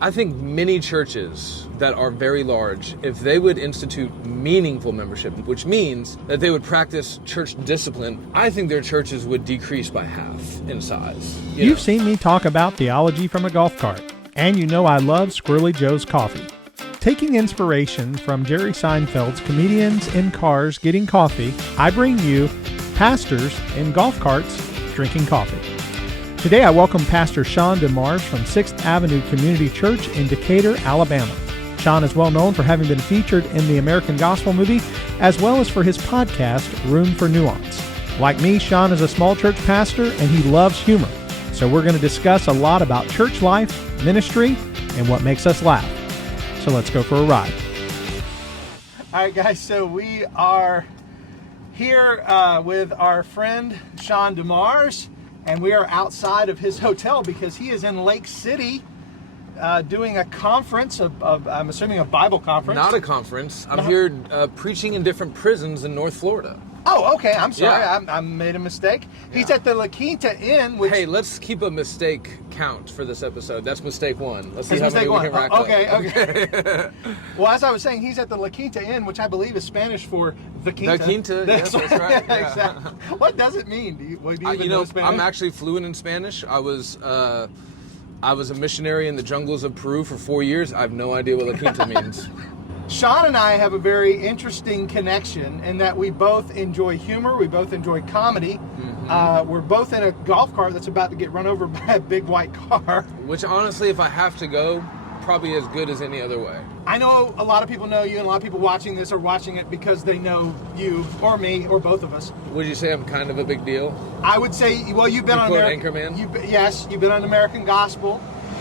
I think many churches that are very large, if they would institute meaningful membership, which means that they would practice church discipline, I think their churches would decrease by half in size. You've seen me talk about theology from a golf cart, and you know I love Squirrely Joe's coffee. Taking inspiration from Jerry Seinfeld's Comedians in Cars Getting Coffee, I bring you pastors in golf carts drinking coffee. Today I welcome Pastor Shawn DeMars from 6th Avenue Community Church in Decatur, Alabama. Shawn is well known for having been featured in the American Gospel movie, as well as for his podcast, Room for Nuance. Like me, Shawn is a small church pastor and he loves humor. So we're going to discuss a lot about church life, ministry, and what makes us laugh. So let's go for a ride. All right, guys, so we are here with our friend Shawn DeMars. And we are outside of his hotel because he is in Lake City doing a conference, I'm assuming a Bible conference. Not a conference. I'm here preaching in different prisons in North Florida. Oh, okay. I'm sorry. Yeah. I made a mistake. Yeah. He's at the La Quinta Inn. Which... Hey, let's keep a mistake count for this episode. That's mistake one. Let's see how many we can rack up. up. Okay. Well, as I was saying, he's at the La Quinta Inn, which I believe is Spanish for the Quinta. The Quinta, yes, that's right. Yeah. Exactly. What does it mean? Do you even know Spanish? I'm actually fluent in Spanish. I was a missionary in the jungles of Peru for 4 years. I have no idea what La Quinta means. Shawn and I have a very interesting connection in that we both enjoy humor, we both enjoy comedy. Mm-hmm. We're both in a golf cart that's about to get run over by a big white car. Which honestly, if I have to go, probably as good as any other way. I know a lot of people know you, and a lot of people watching this are watching it because they know you, or me, or both of us. Would you say I'm kind of a big deal? I would say, well, you've been on American... Anchorman? Yes, you've been on American Gospel,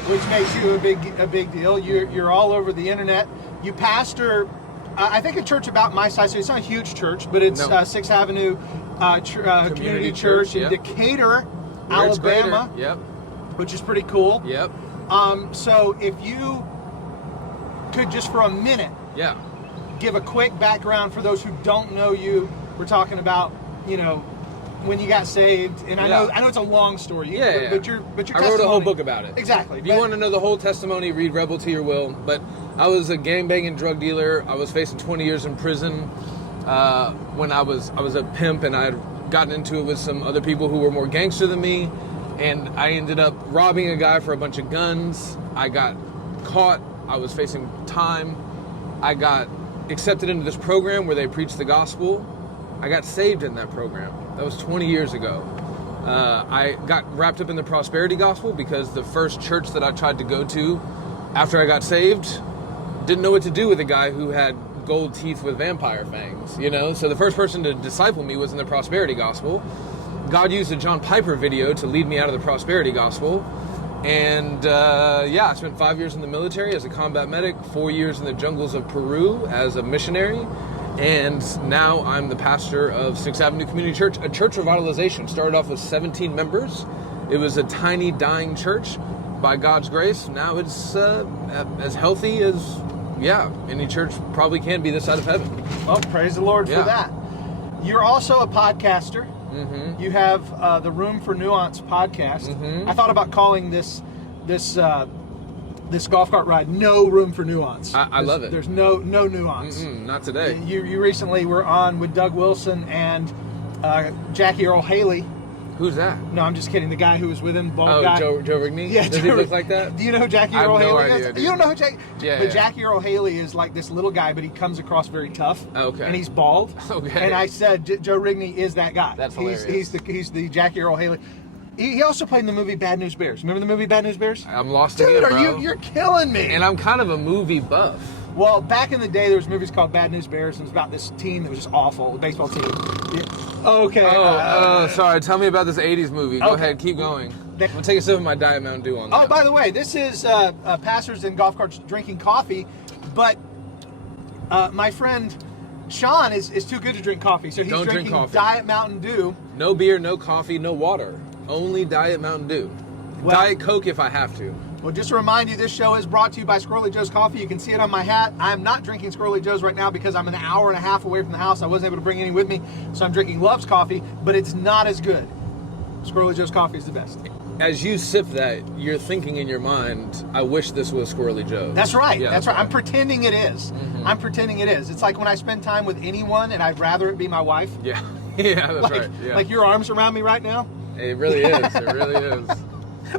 which makes you a big deal. You're all over the internet. You pastor, I think, a church about my size. So it's not a huge church, but it's 6th Avenue Community Church in Decatur, Alabama. Yep. Which is pretty cool. Yep. So if you could just for a minute, give a quick background for those who don't know you. We're talking about, when you got saved, and I know it's a long story. But your I wrote a whole book about it. Exactly. If you want to know the whole testimony, read Rebel to Your Will. But I was a gangbanging drug dealer. I was facing 20 years in prison when I was a pimp, and I had gotten into it with some other people who were more gangster than me, and I ended up robbing a guy for a bunch of guns. I got caught. I was facing time. I got accepted into this program where they preached the gospel. I got saved in that program. That was 20 years ago. I got wrapped up in the prosperity gospel because the first church that I tried to go to after I got saved didn't know what to do with a guy who had gold teeth with vampire fangs, So the first person to disciple me was in the prosperity gospel. God used a John Piper video to lead me out of the prosperity gospel. And I spent 5 years in the military as a combat medic, 4 years in the jungles of Peru as a missionary. And now I'm the pastor of 6th Avenue Community Church, a church revitalization. Started off with 17 members. It was a tiny, dying church. By God's grace, now it's as healthy as, any church probably can be this side of heaven. Well, praise the Lord for that. You're also a podcaster. Mm-hmm. You have the Room for Nuance podcast. Mm-hmm. I thought about calling this golf cart ride "No Room for Nuance." I love it. There's no nuance. Not today. You recently were on with Doug Wilson and Jackie Earl Haley. Who's that? No, I'm just kidding. The guy who was with him, bald guy. Joe Rigney? Yeah, Does he look like that? Do you know who Jackie Earl Haley idea, is? dude. You don't know who Jackie? Yeah. But Jackie Earl Haley is like this little guy, but he comes across very tough. Okay. And he's bald. Okay. And I said Joe Rigney is that guy. That's hilarious. He's the Jackie Earl Haley. He also played in the movie Bad News Bears. Remember the movie Bad News Bears? I'm lost Dude, again, bro. You're killing me. And I'm kind of a movie buff. Well, back in the day, there was movies called Bad News Bears, and it was about this team that was just awful, the baseball team. Okay. Sorry. Tell me about this 80s movie. Go ahead. Keep going. I'm going to take a sip of my Diet Mountain Dew on that. Oh, by the way, this is Pastors in Golf Carts Drinking Coffee, but my friend Shawn is too good to drink coffee, so he's drinking Diet Mountain Dew. No beer, no coffee, no water. Only Diet Mountain Dew. Diet Coke if I have to. Well, just to remind you, this show is brought to you by Squirrely Joe's Coffee. You can see it on my hat. I'm not drinking Squirrely Joe's right now because I'm an hour and a half away from the house. I wasn't able to bring any with me, so I'm drinking Love's Coffee, but it's not as good. Squirrely Joe's Coffee is the best. as you sip that, you're thinking in your mind, I wish this was Squirrely Joe. That's right. Yeah, that's right. I'm pretending it is. I'm pretending it is. It's like when I spend time with anyone and I'd rather it be my wife. Yeah. Yeah, that's like, right. Yeah. Like your arms around me right now. It really is. It really is.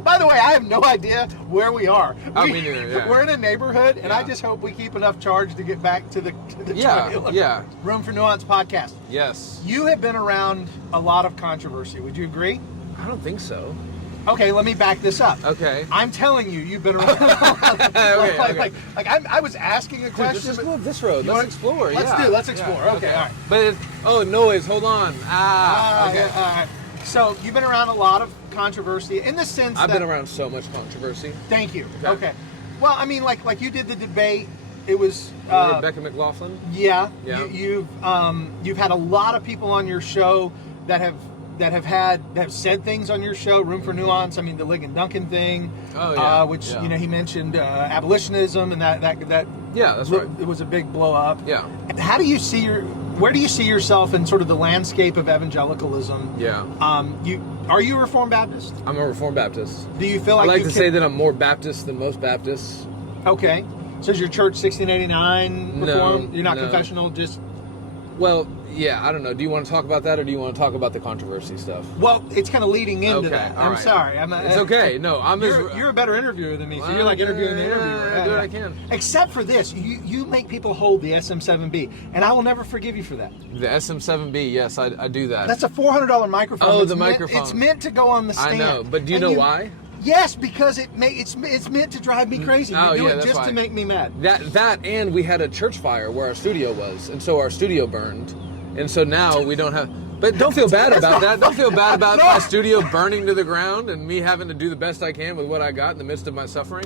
By the way, I have no idea where we are. Me neither, yeah. We're in a neighborhood, and I just hope we keep enough charge to get back to the trailer. Yeah. Room for Nuance podcast. Yes. You have been around a lot of controversy. Would you agree? I don't think so. Okay, let me back this up. Okay. I'm telling you, you've been around a lot of, I was asking a question. Dude, let's just go up this road. Let's explore. Let's explore. Yeah. Okay, all right. But noise. Hold on. Okay. All right. So you've been around a lot of controversy in the sense I've been around so much controversy. Thank you. Okay. Well, I mean, like you did the debate. It was Rebecca McLaughlin. Yeah. Yeah. You've had a lot of people on your show that have said things on your show. Room for Nuance. I mean, the Lig and Duncan thing. Oh yeah. Which he mentioned abolitionism and that. Yeah, that's right. It was a big blow up. Yeah. How do you see where do you see yourself in sort of the landscape of evangelicalism? Yeah. Are you a Reformed Baptist? I'm a Reformed Baptist. Do you feel like I like to say that I'm more Baptist than most Baptists. Okay. So is your church 1689 Reformed? No, You're not no. confessional, just... Well, yeah, I don't know. Do you want to talk about that, or do you want to talk about the controversy stuff? Well, it's kind of leading into that. All I'm right. sorry. It's okay. No, You're a better interviewer than me, so you're like interviewing the interviewer. I do what I can. Except for this, you make people hold the SM7B, and I will never forgive you for that. The SM7B, yes, I do that. That's a $400 microphone. Oh, It's the meant- microphone. It's meant to go on the stand. I know, but do you know why? Yes, because it's meant to drive me crazy. You do it that's just why. to make me mad. That and we had a church fire where our studio was, and so our studio burned, and so now we don't have. But don't feel bad about that. Don't feel bad about my studio burning to the ground and me having to do the best I can with what I got in the midst of my suffering.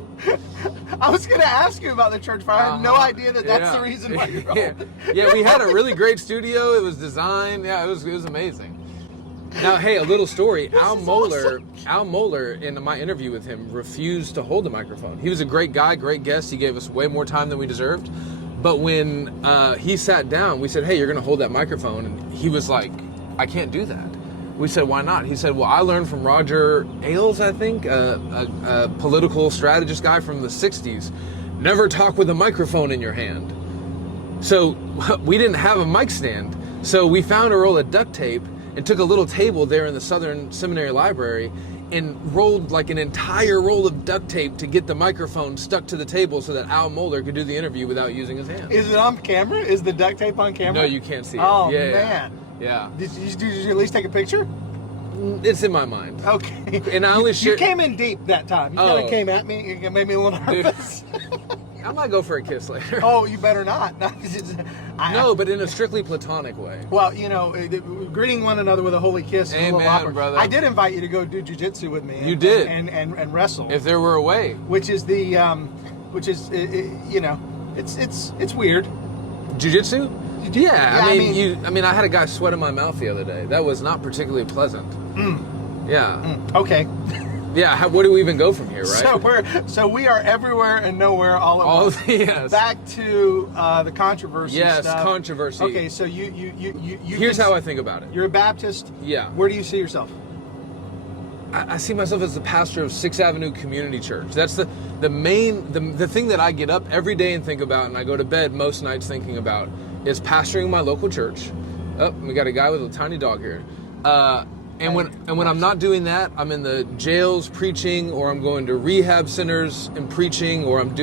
I was going to ask you about the church fire. I had no idea that's the reason why you're Yeah, we had a really great studio. It was designed. Yeah, it was amazing. Now, hey, a little story. Al Mohler, in my interview with him, refused to hold the microphone. He was a great guy, great guest. He gave us way more time than we deserved. But when he sat down, we said, hey, you're going to hold that microphone. And he was like, I can't do that. We said, why not? He said, well, I learned from Roger Ailes, I think, a political strategist guy from the 60s. Never talk with a microphone in your hand. So we didn't have a mic stand. So we found a roll of duct tape and took a little table there in the Southern Seminary Library and rolled like an entire roll of duct tape to get the microphone stuck to the table so that Al Mohler could do the interview without using his hands. Is it on camera? Is the duct tape on camera? No, you can't see it. Oh, yeah, man. Yeah. Did you at least take a picture? It's in my mind. Okay. And I only You came in deep that time. You kind of came at me. It made me a little nervous. I might go for a kiss later. Oh, you better not. No, but in a strictly platonic way. Well, greeting one another with a holy kiss. Is a little awkward. Brother. I did invite you to go do jiu-jitsu with me. You did. And wrestle. If there were a way. Which is it's weird. Jiu-jitsu? Yeah, I mean, I had a guy sweat in my mouth the other day. That was not particularly pleasant. Yeah. Okay. Yeah. Where do we even go from here, right? So we are everywhere and nowhere all at once. Yes. Back to the controversy. Yes, stuff. controversy. Okay, so you. Here's how I think about it. You're a Baptist. Yeah. Where do you see yourself? I see myself as the pastor of 6th Avenue Community Church. That's the thing that I get up every day and think about, and I go to bed most nights thinking about, is pastoring my local church. Oh, we got a guy with a tiny dog here. And when I'm not doing that, I'm in the jails preaching, or I'm going to rehab centers and preaching, or I'm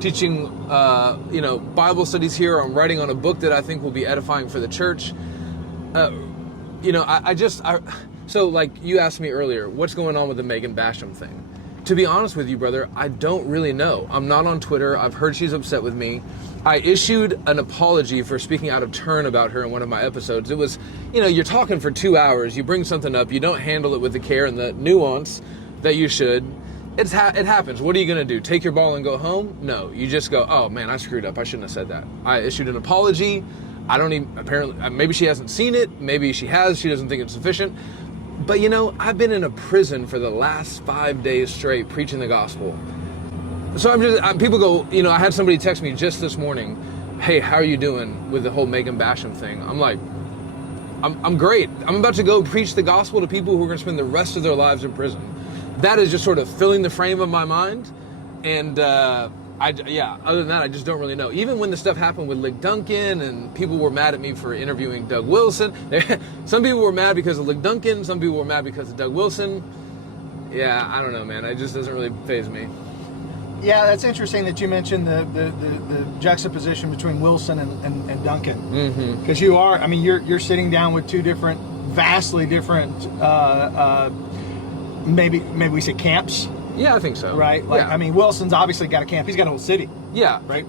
teaching Bible studies here, or I'm writing on a book that I think will be edifying for the church. So like you asked me earlier, what's going on with the Megan Basham thing? To be honest with you, brother, I don't really know. I'm not on Twitter. I've heard she's upset with me. I issued an apology for speaking out of turn about her in one of my episodes. It was, you're talking for 2 hours, you bring something up, you don't handle it with the care and the nuance that you should. It happens. What are you going to do? Take your ball and go home? No, you just go, oh man, I screwed up. I shouldn't have said that. I issued an apology. Maybe she hasn't seen it. Maybe she has. She doesn't think it's sufficient. But I've been in a prison for the last 5 days straight preaching the gospel. So people go, I had somebody text me just this morning, hey, how are you doing with the whole Megan Basham thing? I'm like, I'm great. I'm about to go preach the gospel to people who are going to spend the rest of their lives in prison. that is just sort of filling the frame of my mind. And other than that, I just don't really know. Even when the stuff happened with Lick Duncan and people were mad at me for interviewing Doug Wilson, some people were mad because of Lick Duncan, some people were mad because of Doug Wilson. Yeah, I don't know, man. It just doesn't really faze me. Yeah, that's interesting that you mentioned the juxtaposition between Wilson and Duncan. Because you're sitting down with two different, vastly different, maybe we say camps. Yeah, I think so. Right? Wilson's obviously got a camp. He's got a whole city. Yeah. Right?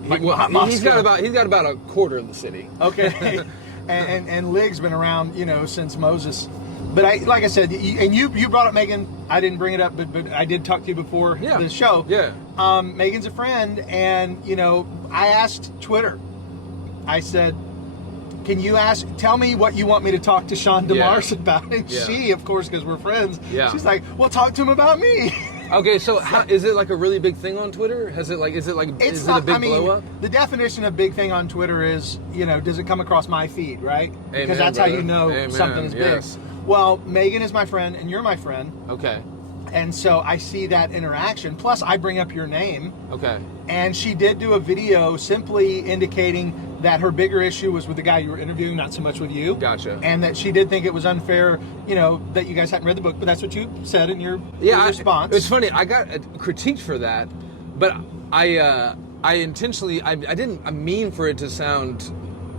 He's got about a quarter of the city. Okay. and Lig's been around, since Moses. But like I said, you brought up Megan. I didn't bring it up, but I did talk to you before the show. Yeah. Megan's a friend, and I asked Twitter. I said, "Can you tell me what you want me to talk to Shawn DeMars about?" And she, of course, because we're friends, she's like, "Well, talk to him about me." Okay, so is it like a really big thing on Twitter? Is it a big blow up? The definition of big thing on Twitter is, does it come across my feed, right? Because that's brother. How you know something's big. Well, Megan is my friend, and you're my friend. Okay. And so I see that interaction. Plus, I bring up your name. Okay. And she did do a video simply indicating that her bigger issue was with the guy you were interviewing, not so much with you. Gotcha. And that she did think it was unfair, that you guys hadn't read the book, but that's what you said in your response. It's funny. I got critiqued for that, but I intentionally, I didn't mean for it to sound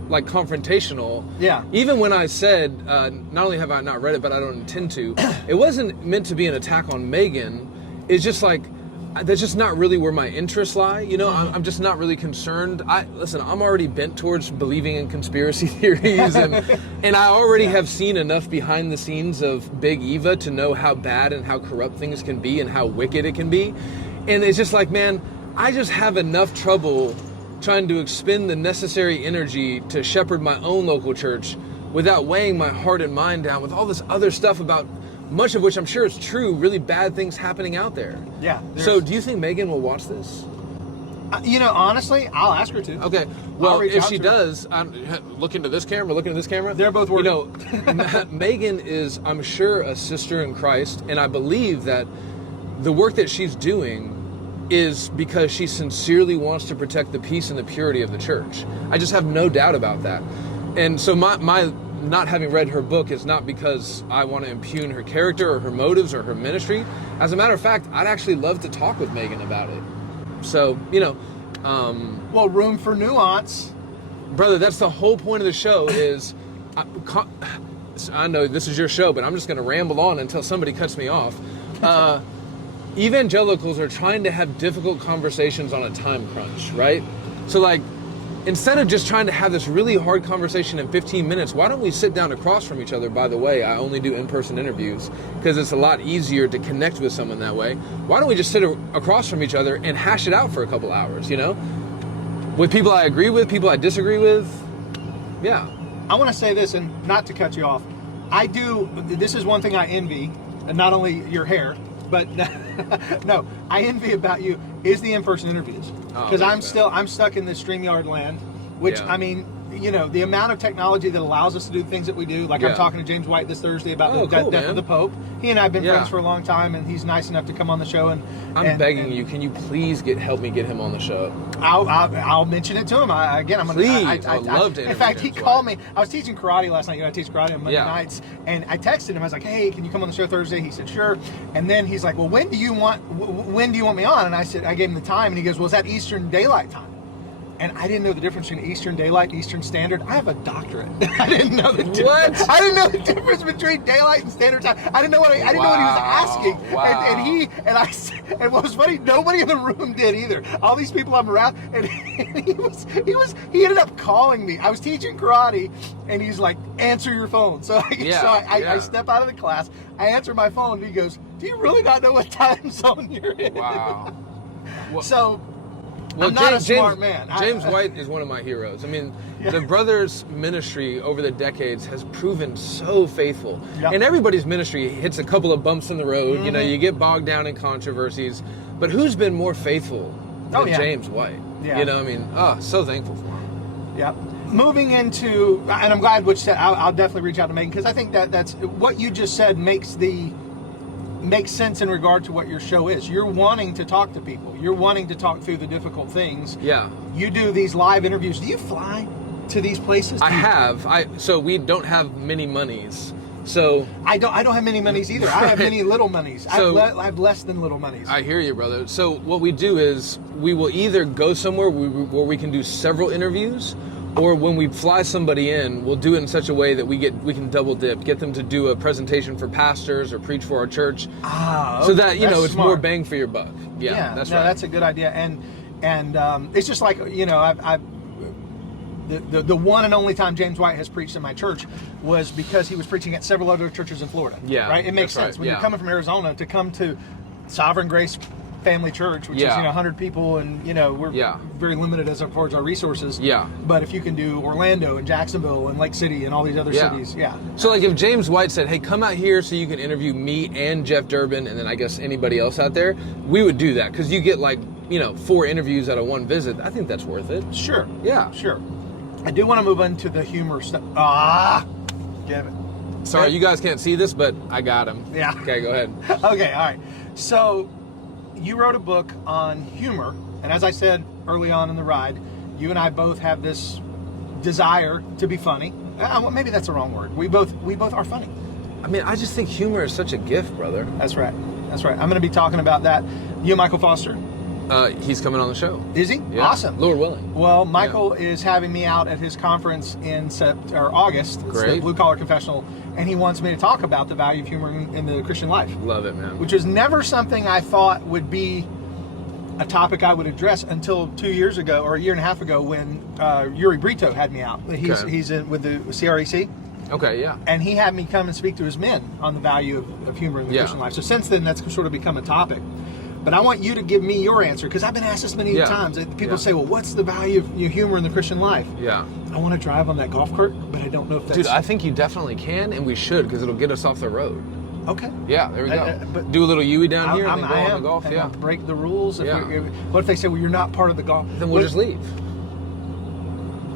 like confrontational. Yeah. Even when I said, not only have I not read it, but I don't intend to, it wasn't meant to be an attack on Megan. It's just like, that's just not really where my interests lie. I'm just not really concerned. I'm already bent towards believing in conspiracy theories, and I already have seen enough behind the scenes of Big Eva to know how bad and how corrupt things can be and how wicked it can be. And it's just like, man, I just have enough trouble trying to expend the necessary energy to shepherd my own local church without weighing my heart and mind down with all this other stuff about, much of which I'm sure is true, really bad things happening out there. Yeah. So do you think Megan will watch this? Honestly, I'll ask her to. Okay. Well, if she does, look into this camera. They're both working. Megan is, I'm sure, a sister in Christ, and I believe that the work that she's doing is because she sincerely wants to protect the peace and the purity of the church. I just have no doubt about that. And so my not having read her book is not because I want to impugn her character or her motives or her ministry. As a matter of fact, I'd actually love to talk with Megan about it. So, well, room for nuance. Brother, that's the whole point of the show is, I know this is your show, but I'm just going to ramble on until somebody cuts me off. Evangelicals are trying to have difficult conversations on a time crunch, right? So like, instead of just trying to have this really hard conversation in 15 minutes, why don't we sit down across from each other? By the way, I only do in-person interviews because it's a lot easier to connect with someone that way. Why don't we just sit across from each other and hash it out for a couple hours, With people I agree with, people I disagree with. Yeah. I want to say this, and not to cut you off. This is one thing I envy, and not only your hair, but no, I envy about you is the in-person interviews. Because I'm stuck in this StreamYard land, which, the amount of technology that allows us to do the things that we do. Like I'm talking to James White this Thursday about the death of the Pope. He and I have been friends for a long time, and he's nice enough to come on the show. I'm begging you, can you please help me get him on the show? I'll mention it to him. I'd love to. In fact, he called me. I was teaching karate last night. I teach karate on Monday nights, and I texted him. I was like, "Hey, can you come on the show Thursday?" He said, "Sure." And then he's like, "Well, when do you want me on?" And I gave him the time, and he goes, "Well, is that Eastern Daylight Time?" And I didn't know the difference between Eastern Daylight and Eastern Standard. I have a doctorate. I didn't know the difference. What? I didn't know the difference between Daylight and Standard Time. I didn't know what he was asking. Wow. And what was funny, nobody in the room did either. All these people I'm around, and he ended up calling me. I was teaching karate, and he's like, "Answer your phone." So I step out of the class. I answer my phone, and he goes, "Do you really not know what time zone you're in?" Wow. I'm not a smart man. James White is one of my heroes. I mean, the brother's ministry over the decades has proven so faithful. Yep. And everybody's ministry hits a couple of bumps in the road. Mm-hmm. You get bogged down in controversies. But who's been more faithful than James White? Yeah. So thankful for him. Yeah. Moving into, and I'm glad Which said, I'll definitely reach out to Megan, because I think that's what you just said makes the makes sense in regard to what your show is. You're wanting to talk to people. You're wanting to talk through the difficult things. Yeah. You do these live interviews. Do you fly to these places? So we don't have many monies. So I don't have many monies either. I have many little monies. So, I have less than little monies. I hear you, brother. So what we do is we will either go somewhere where we can do several interviews, or when we fly somebody in, we'll do it in such a way that we can double dip, get them to do a presentation for pastors or preach for our church. Okay. So that, it's smart. more bang for your buck. Yeah, that's right. That's a good idea. And it's just like, the one and only time James White has preached in my church was because he was preaching at several other churches in Florida. Yeah. Right? It makes sense. Right. When you're coming from Arizona to come to Sovereign Grace Family Church, which is 100 people, and we're very limited as far as our resources. Yeah. But if you can do Orlando and Jacksonville and Lake City and all these other cities, So like if James White said, "Hey, come out here so you can interview me and Jeff Durbin, and then I guess anybody else out there," we would do that because you get 4 interviews out of one visit. I think that's worth it. Sure. Yeah. Sure. I do want to move into the humor stuff. Damn it. Sorry, you guys can't see this, but I got him. Yeah. Okay, go ahead. Okay, all right. So, you wrote a book on humor, and as I said early on in the ride, you and I both have this desire to be funny. Maybe that's the wrong word. We both are funny. I mean, I just think humor is such a gift, brother. That's right. That's right. I'm going to be talking about that. You and Michael Foster. He's coming on the show. Is he? Yeah. Awesome. Lord willing. Well, Michael is having me out at his conference in August. It's Great. the Blue Collar Confessional, and he wants me to talk about the value of humor in the Christian life. Love it, man. Which was never something I thought would be a topic I would address until 2 years ago, or a year and a half ago, when Yuri Brito had me out. He's with the CREC. Okay, yeah. And he had me come and speak to his men on the value of humor in the Christian life. So since then, that's sort of become a topic. But I want you to give me your answer, because I've been asked this many times. People say, well, what's the value of humor in the Christian life? Yeah. I want to drive on that golf cart, but I don't know if that's... Dude, I think you definitely can, and we should, because it'll get us off the road. Okay. Yeah, there we go. But do a little Yui down here and then go on the golf. Yeah. Break the rules. What if they say, well, you're not part of the golf? Then we'll just leave.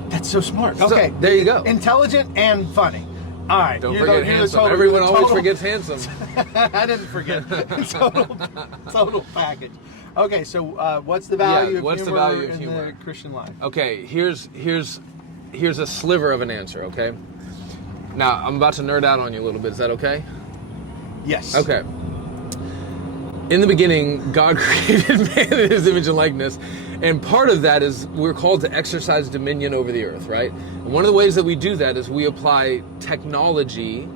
That's so smart. Okay. So, there you go. Intelligent and funny. All right. Don't forget handsome. Everyone always forgets handsome. I didn't forget. Total package. Okay, so what's the value of humor in the Christian life? Okay, here's a sliver of an answer, okay? Now, I'm about to nerd out on you a little bit. Is that okay? Yes. Okay. In the beginning, God created man in his image and likeness, and part of that is we're called to exercise dominion over the earth, right? And one of the ways that we do that is we apply technology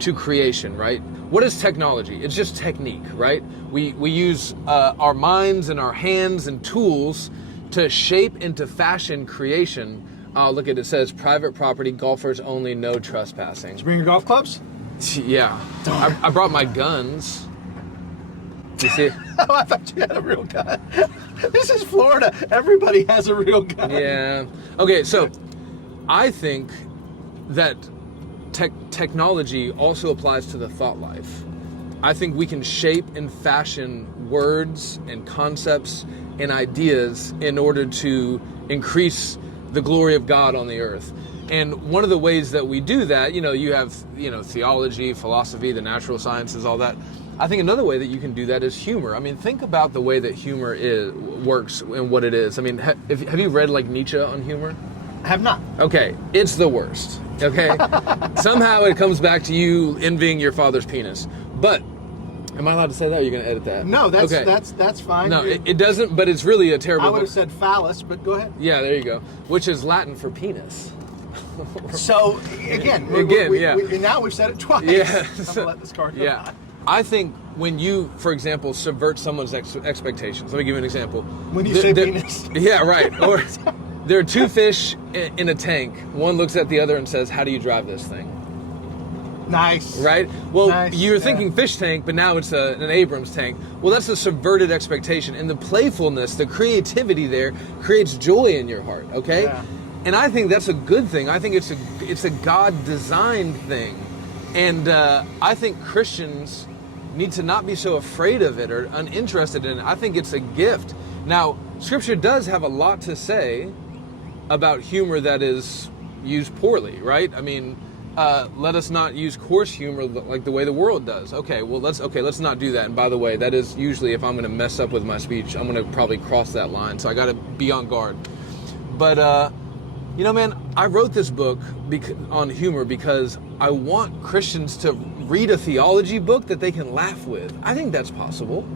to creation, right? What is technology? It's just technique, right? We use our minds and our hands and tools to shape and to fashion creation. Look at it, says private property, golfers only, no trespassing. Did you bring your golf clubs? Yeah. I brought my guns. You see? Oh, I thought you had a real gun. This is Florida. Everybody has a real gun. Yeah. Okay, so I think that technology also applies to the thought life. I think we can shape and fashion words and concepts and ideas in order to increase the glory of God on the earth. And one of the ways that we do that, you have, theology, philosophy, the natural sciences, all that. I think another way that you can do that is humor. I mean, think about the way that humor works and what it is. I mean, have you read Nietzsche on humor? I have not. Okay, it's the worst. Okay, somehow it comes back to you envying your father's penis. But am I allowed to say that? Or are you going to edit that? No, that's fine. No, it doesn't. But it's really a terrible. I would have said phallus, but go ahead. Yeah, there you go. Which is Latin for penis. So again, now we've said it twice. Yeah. I'm gonna let this card go. Yeah. I think when you, for example, subvert someone's expectations. Let me give you an example. When you say penis. Yeah, right. Or there are two fish in a tank. One looks at the other and says, "How do you drive this thing?" Nice. Right? Well, nice. You're thinking fish tank, but now it's an Abrams tank. Well, that's a subverted expectation. And the playfulness, the creativity there creates joy in your heart, okay? Yeah. And I think that's a good thing. I think it's a God-designed thing. And I think Christians need to not be so afraid of it or uninterested in it. I think it's a gift. Now, Scripture does have a lot to say about humor that is used poorly, right? I mean, let us not use coarse humor like the way the world does. Okay, well, let's not do that. And by the way, that is usually, if I'm going to mess up with my speech, I'm going to probably cross that line. So I got to be on guard. But, you know, man, I wrote this book on humor because I want Christians to read a theology book that they can laugh with. I think that's possible.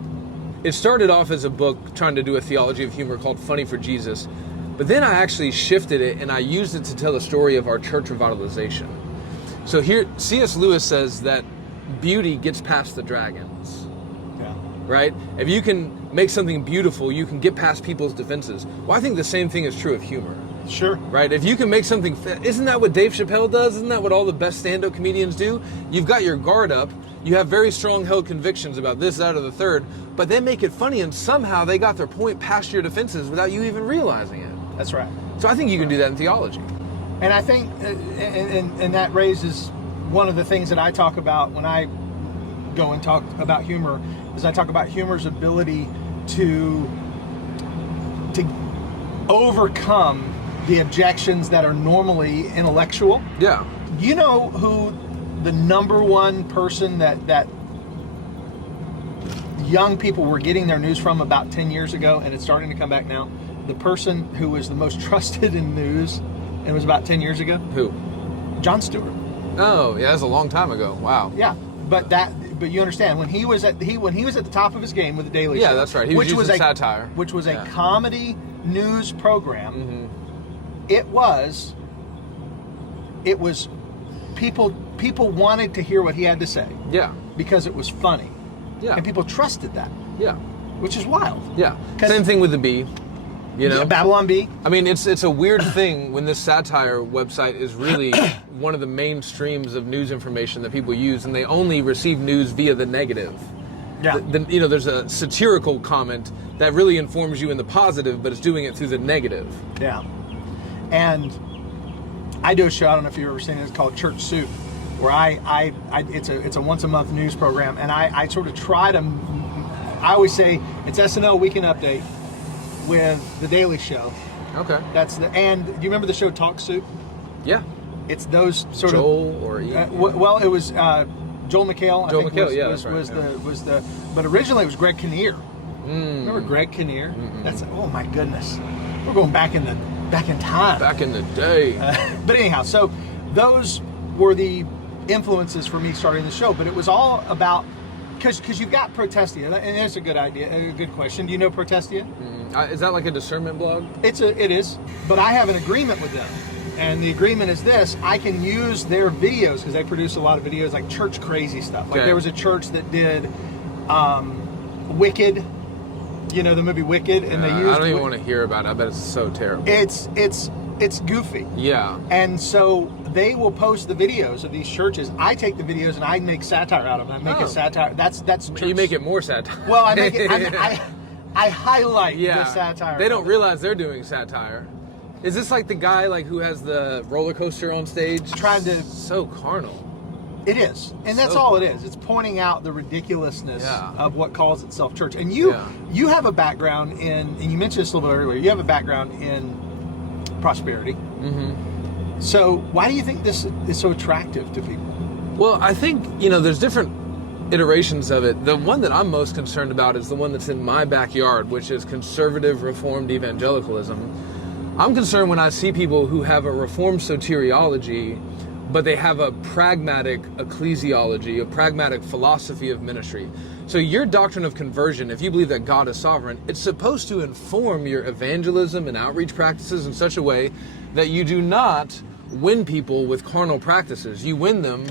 It started off as a book trying to do a theology of humor called Funny for Jesus. But then I actually shifted it and I used it to tell the story of our church revitalization. So here, C.S. Lewis says that beauty gets past the dragons. Yeah. Right? If you can make something beautiful, you can get past people's defenses. Well, I think the same thing is true of humor. Sure. Right? If you can make something, isn't that what Dave Chappelle does? Isn't that what all the best stand-up comedians do? You've got your guard up. You have very strong held convictions about this, that, or the third, but they make it funny and somehow they got their point past your defenses without you even realizing it. That's right. So I think you can do that in theology. And I think, and that raises one of the things that I talk about when I go and talk about humor, is I talk about humor's ability to overcome the objections that are normally intellectual. Yeah. You know who the number one person that young people were getting their news from about 10 years ago, and it's starting to come back now? The person who was the most trusted in news, and it was about 10 years ago? Who? Jon Stewart. Oh, yeah, that's a long time ago. Wow. Yeah, but you understand, when he was at the top of his game with the Daily Show. Yeah, that's right. He was using satire. Which was a comedy news program. Mm-hmm. It was people wanted to hear what he had to say. Yeah. Because it was funny. Yeah. And people trusted that. Yeah. Which is wild. Yeah. Same thing with the Bee. You know? Yeah, Babylon Bee. I mean, it's a weird thing when this satire website is really one of the main streams of news information that people use, and they only receive news via the negative. Yeah. There's a satirical comment that really informs you in the positive, but it's doing it through the negative. Yeah. And I do a show, I don't know if you've ever seen it, it's called Church Soup, where it's a once a month news program, and I sort of try to, I always say it's SNL Weekend Update with the Daily Show. Okay. And do you remember the show Talk Soup? Yeah. It's those sort Joel of. Or well, it was Joel McHale. Joel McHale, was the. But originally it was Greg Kinnear. Mm. Remember Greg Kinnear? Mm-mm. That's, oh my goodness, we're going back in time. Back in the day. But anyhow, so those were the influences for me starting the show. But it was all about, because you've got Protestia, and that's a good idea, a good question. Do you know Protestia? Is that like a discernment blog? It is, but I have an agreement with them. And the agreement is this: I can use their videos, because they produce a lot of videos, like church crazy stuff. Like there was a church that did Wicked, you know, the movie Wicked, and they used. I don't even want to hear about it. I bet it's so terrible. It's goofy. Yeah. And so they will post the videos of these churches. I take the videos and I make satire out of them. I make a satire. That's church. You make it more satire. Well, I make it. I highlight the satire. They don't realize they're doing satire. Is this like the guy who has the roller coaster on stage? Trying to. So carnal. It is, and that's all it is. It's pointing out the ridiculousness of what calls itself church. And you have a background in, and you mentioned this a little bit earlier. You have a background in prosperity. Mm-hmm. So why do you think this is so attractive to people? Well, I think there's different iterations of it. The one that I'm most concerned about is the one that's in my backyard, which is conservative Reformed evangelicalism. I'm concerned when I see people who have a Reformed soteriology, but they have a pragmatic ecclesiology, a pragmatic philosophy of ministry. So your doctrine of conversion, if you believe that God is sovereign, it's supposed to inform your evangelism and outreach practices in such a way that you do not win people with carnal practices. You win them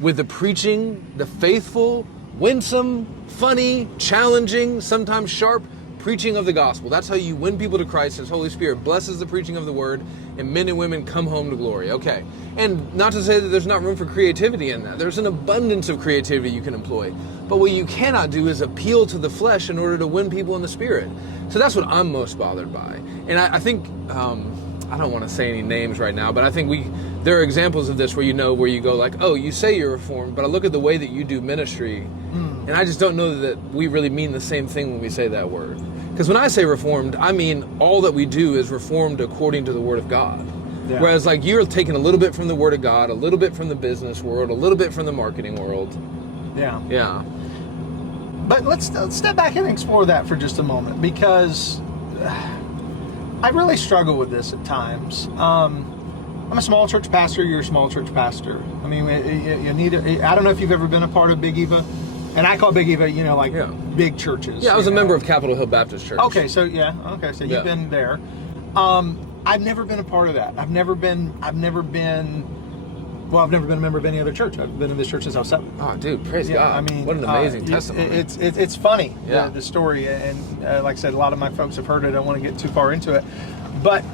with the preaching, the faithful, winsome, funny, challenging, sometimes sharp preaching of the gospel. That's how you win people to Christ, as Holy Spirit blesses the preaching of the word, and men and women come home to glory. Okay. And not to say that there's not room for creativity in that. There's an abundance of creativity you can employ. But what you cannot do is appeal to the flesh in order to win people in the spirit. So that's what I'm most bothered by. And I think, I don't want to say any names right now, but I think there are examples of this where where you go like, oh, you say you're Reformed, but I look at the way that you do ministry, and I just don't know that we really mean the same thing when we say that word. Because when I say Reformed, I mean all that we do is Reformed according to the Word of God. Yeah. Whereas like you're taking a little bit from the Word of God, a little bit from the business world, a little bit from the marketing world. Yeah. Yeah. But let's step back and explore that for just a moment, because I really struggle with this at times. I'm a small church pastor. You're a small church pastor. I mean, you need. I don't know if you've ever been a part of Big Eva, and I call Big Eva, big churches. Yeah, I was a member of Capitol Hill Baptist Church. Okay, so you've been there. I've never been a part of that. I've never been a member of any other church. I've been in this church since I was 7. Oh, dude, praise God! I mean, what an amazing testimony. It's funny, yeah. the story, and like I said, a lot of my folks have heard it. I don't want to get too far into it, but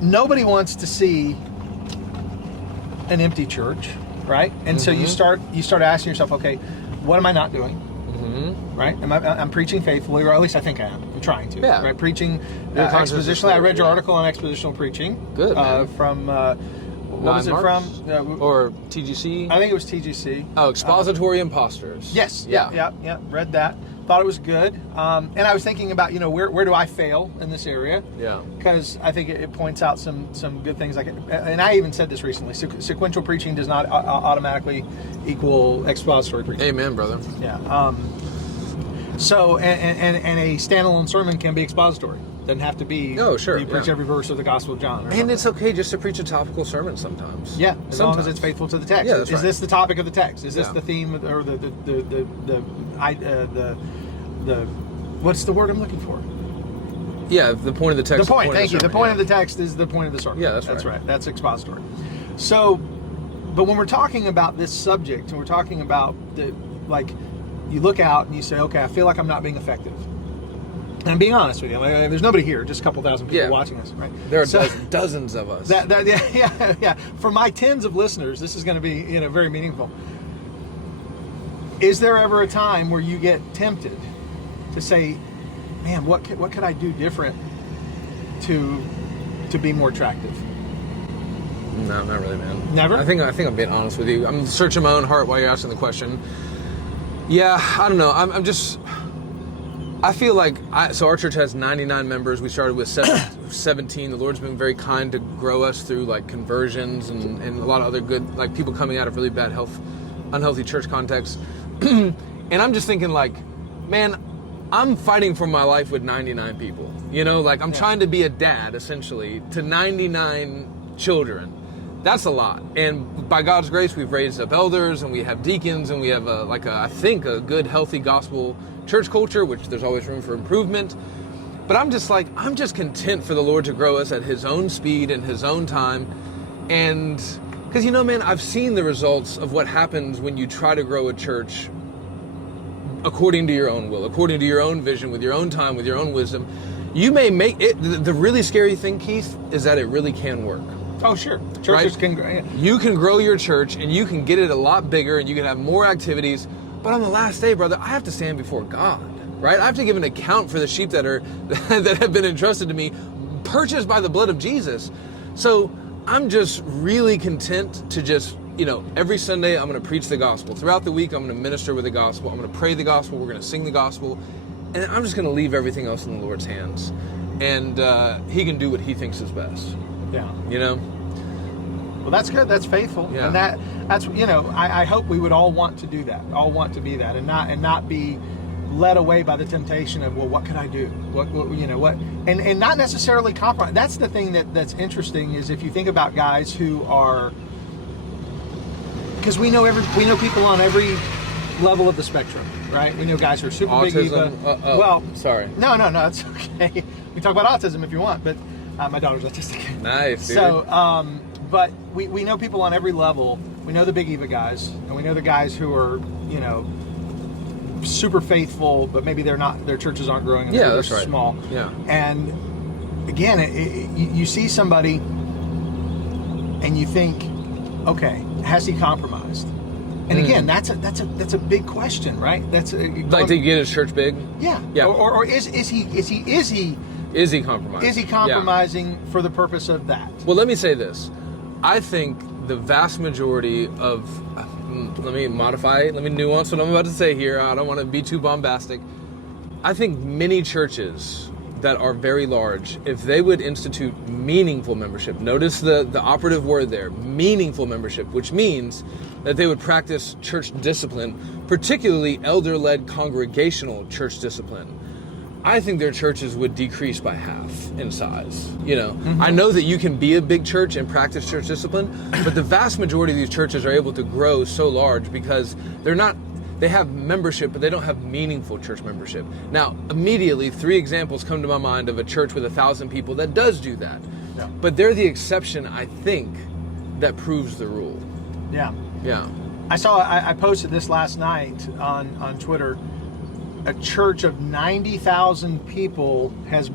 nobody wants to see an empty church, right? And so you start asking yourself, okay, what am I not doing? Right? I'm preaching faithfully, or at least I think I am. I'm trying to. Yeah. Right? Preaching expositionally. I read your article on expositional preaching. Good, man. From what was it from? Or TGC? I think it was TGC. Oh, Expository Imposters. Yes. Yeah. Read that. Thought it was good. And I was thinking about, where do I fail in this area? Yeah. Because I think it points out some good things. And I even said this recently. Sequential preaching does not automatically equal expository preaching. Amen, brother. Yeah. So, and a standalone sermon can be expository. Doesn't have to be. Oh, sure. You preach every verse of the Gospel of John. And it's okay just to preach a topical sermon sometimes. Yeah, as long as it's faithful to the text. Yeah, that's Is this the topic of the text? Is this the theme, or the what's the word I'm looking for? Yeah, the point of the text. The point. Thank you. The point of the text is the point of the sermon. Yeah, that's right. That's expository. So, but when we're talking about this subject, and we're talking about you look out and you say, okay, I feel like I'm not being effective. And I'm being honest with you. There's nobody here, just a couple thousand people watching us, right? There are dozens of us. Yeah. For my tens of listeners, this is going to be very meaningful. Is there ever a time where you get tempted to say, man, what could I do different to be more attractive? No, not really, man. Never? I think I'm being honest with you. I'm searching my own heart while you're asking the question. Yeah, I don't know. I feel like, so our church has 99 members. We started with 17. The Lord's been very kind to grow us through conversions and a lot of other good, people coming out of really bad unhealthy church contexts. And I'm just thinking man, I'm fighting for my life with 99 people. I'm trying to be a dad, essentially, to 99 children. That's a lot. And by God's grace, we've raised up elders, and we have deacons, and we have I think a good, healthy gospel church culture, which there's always room for improvement. But I'm just content for the Lord to grow us at His own speed and His own time. And because, man, I've seen the results of what happens when you try to grow a church according to your own will, according to your own vision, with your own time, with your own wisdom. You may make it, the really scary thing, Keith, is that it really can work. Oh, sure. Churches can grow. Yeah. You can grow your church, and you can get it a lot bigger, and you can have more activities. But on the last day, brother, I have to stand before God, right? I have to give an account for the sheep that have been entrusted to me, purchased by the blood of Jesus. So I'm just really content to just, every Sunday I'm going to preach the gospel. Throughout the week, I'm going to minister with the gospel. I'm going to pray the gospel. We're going to sing the gospel. And I'm just going to leave everything else in the Lord's hands. And He can do what He thinks is best. Yeah. Well, that's good. That's faithful. Yeah. And that's I hope we would all want to do that. All want to be that, and not be led away by the temptation of, well, what can I do? What and not necessarily compromise. That's the thing that's interesting, is if you think about guys who are, because we know people on every level of the spectrum, right? We know guys who are super autism. big Eva. Well, sorry. No, it's okay. We talk about autism if you want, but my daughter's autistic. Nice, dude. So, but we know people on every level. We know the big Eva guys, and we know the guys who are, super faithful, but maybe their churches aren't growing. Yeah, that's right. Small. Yeah. And again, you see somebody, and you think, okay, has he compromised? And again, that's a big question, right? That's did he get his church big? Yeah. Yeah. Or is he compromising? Is he compromising for the purpose of that? Well, let me say this. I think the vast majority of, let me nuance what I'm about to say here. I don't want to be too bombastic. I think many churches that are very large, if they would institute meaningful membership, notice the operative word there, meaningful membership, which means that they would practice church discipline, particularly elder-led congregational church discipline, I think their churches would decrease by half in size. I know that you can be a big church and practice church discipline, but the vast majority of these churches are able to grow so large because they have membership, but they don't have meaningful church membership. Now, immediately, 3 examples come to my mind of a church with 1,000 people that does do that. Yeah. But they're the exception, I think, that proves the rule. Yeah. Yeah. I posted this last night on Twitter. A church of 90,000 people has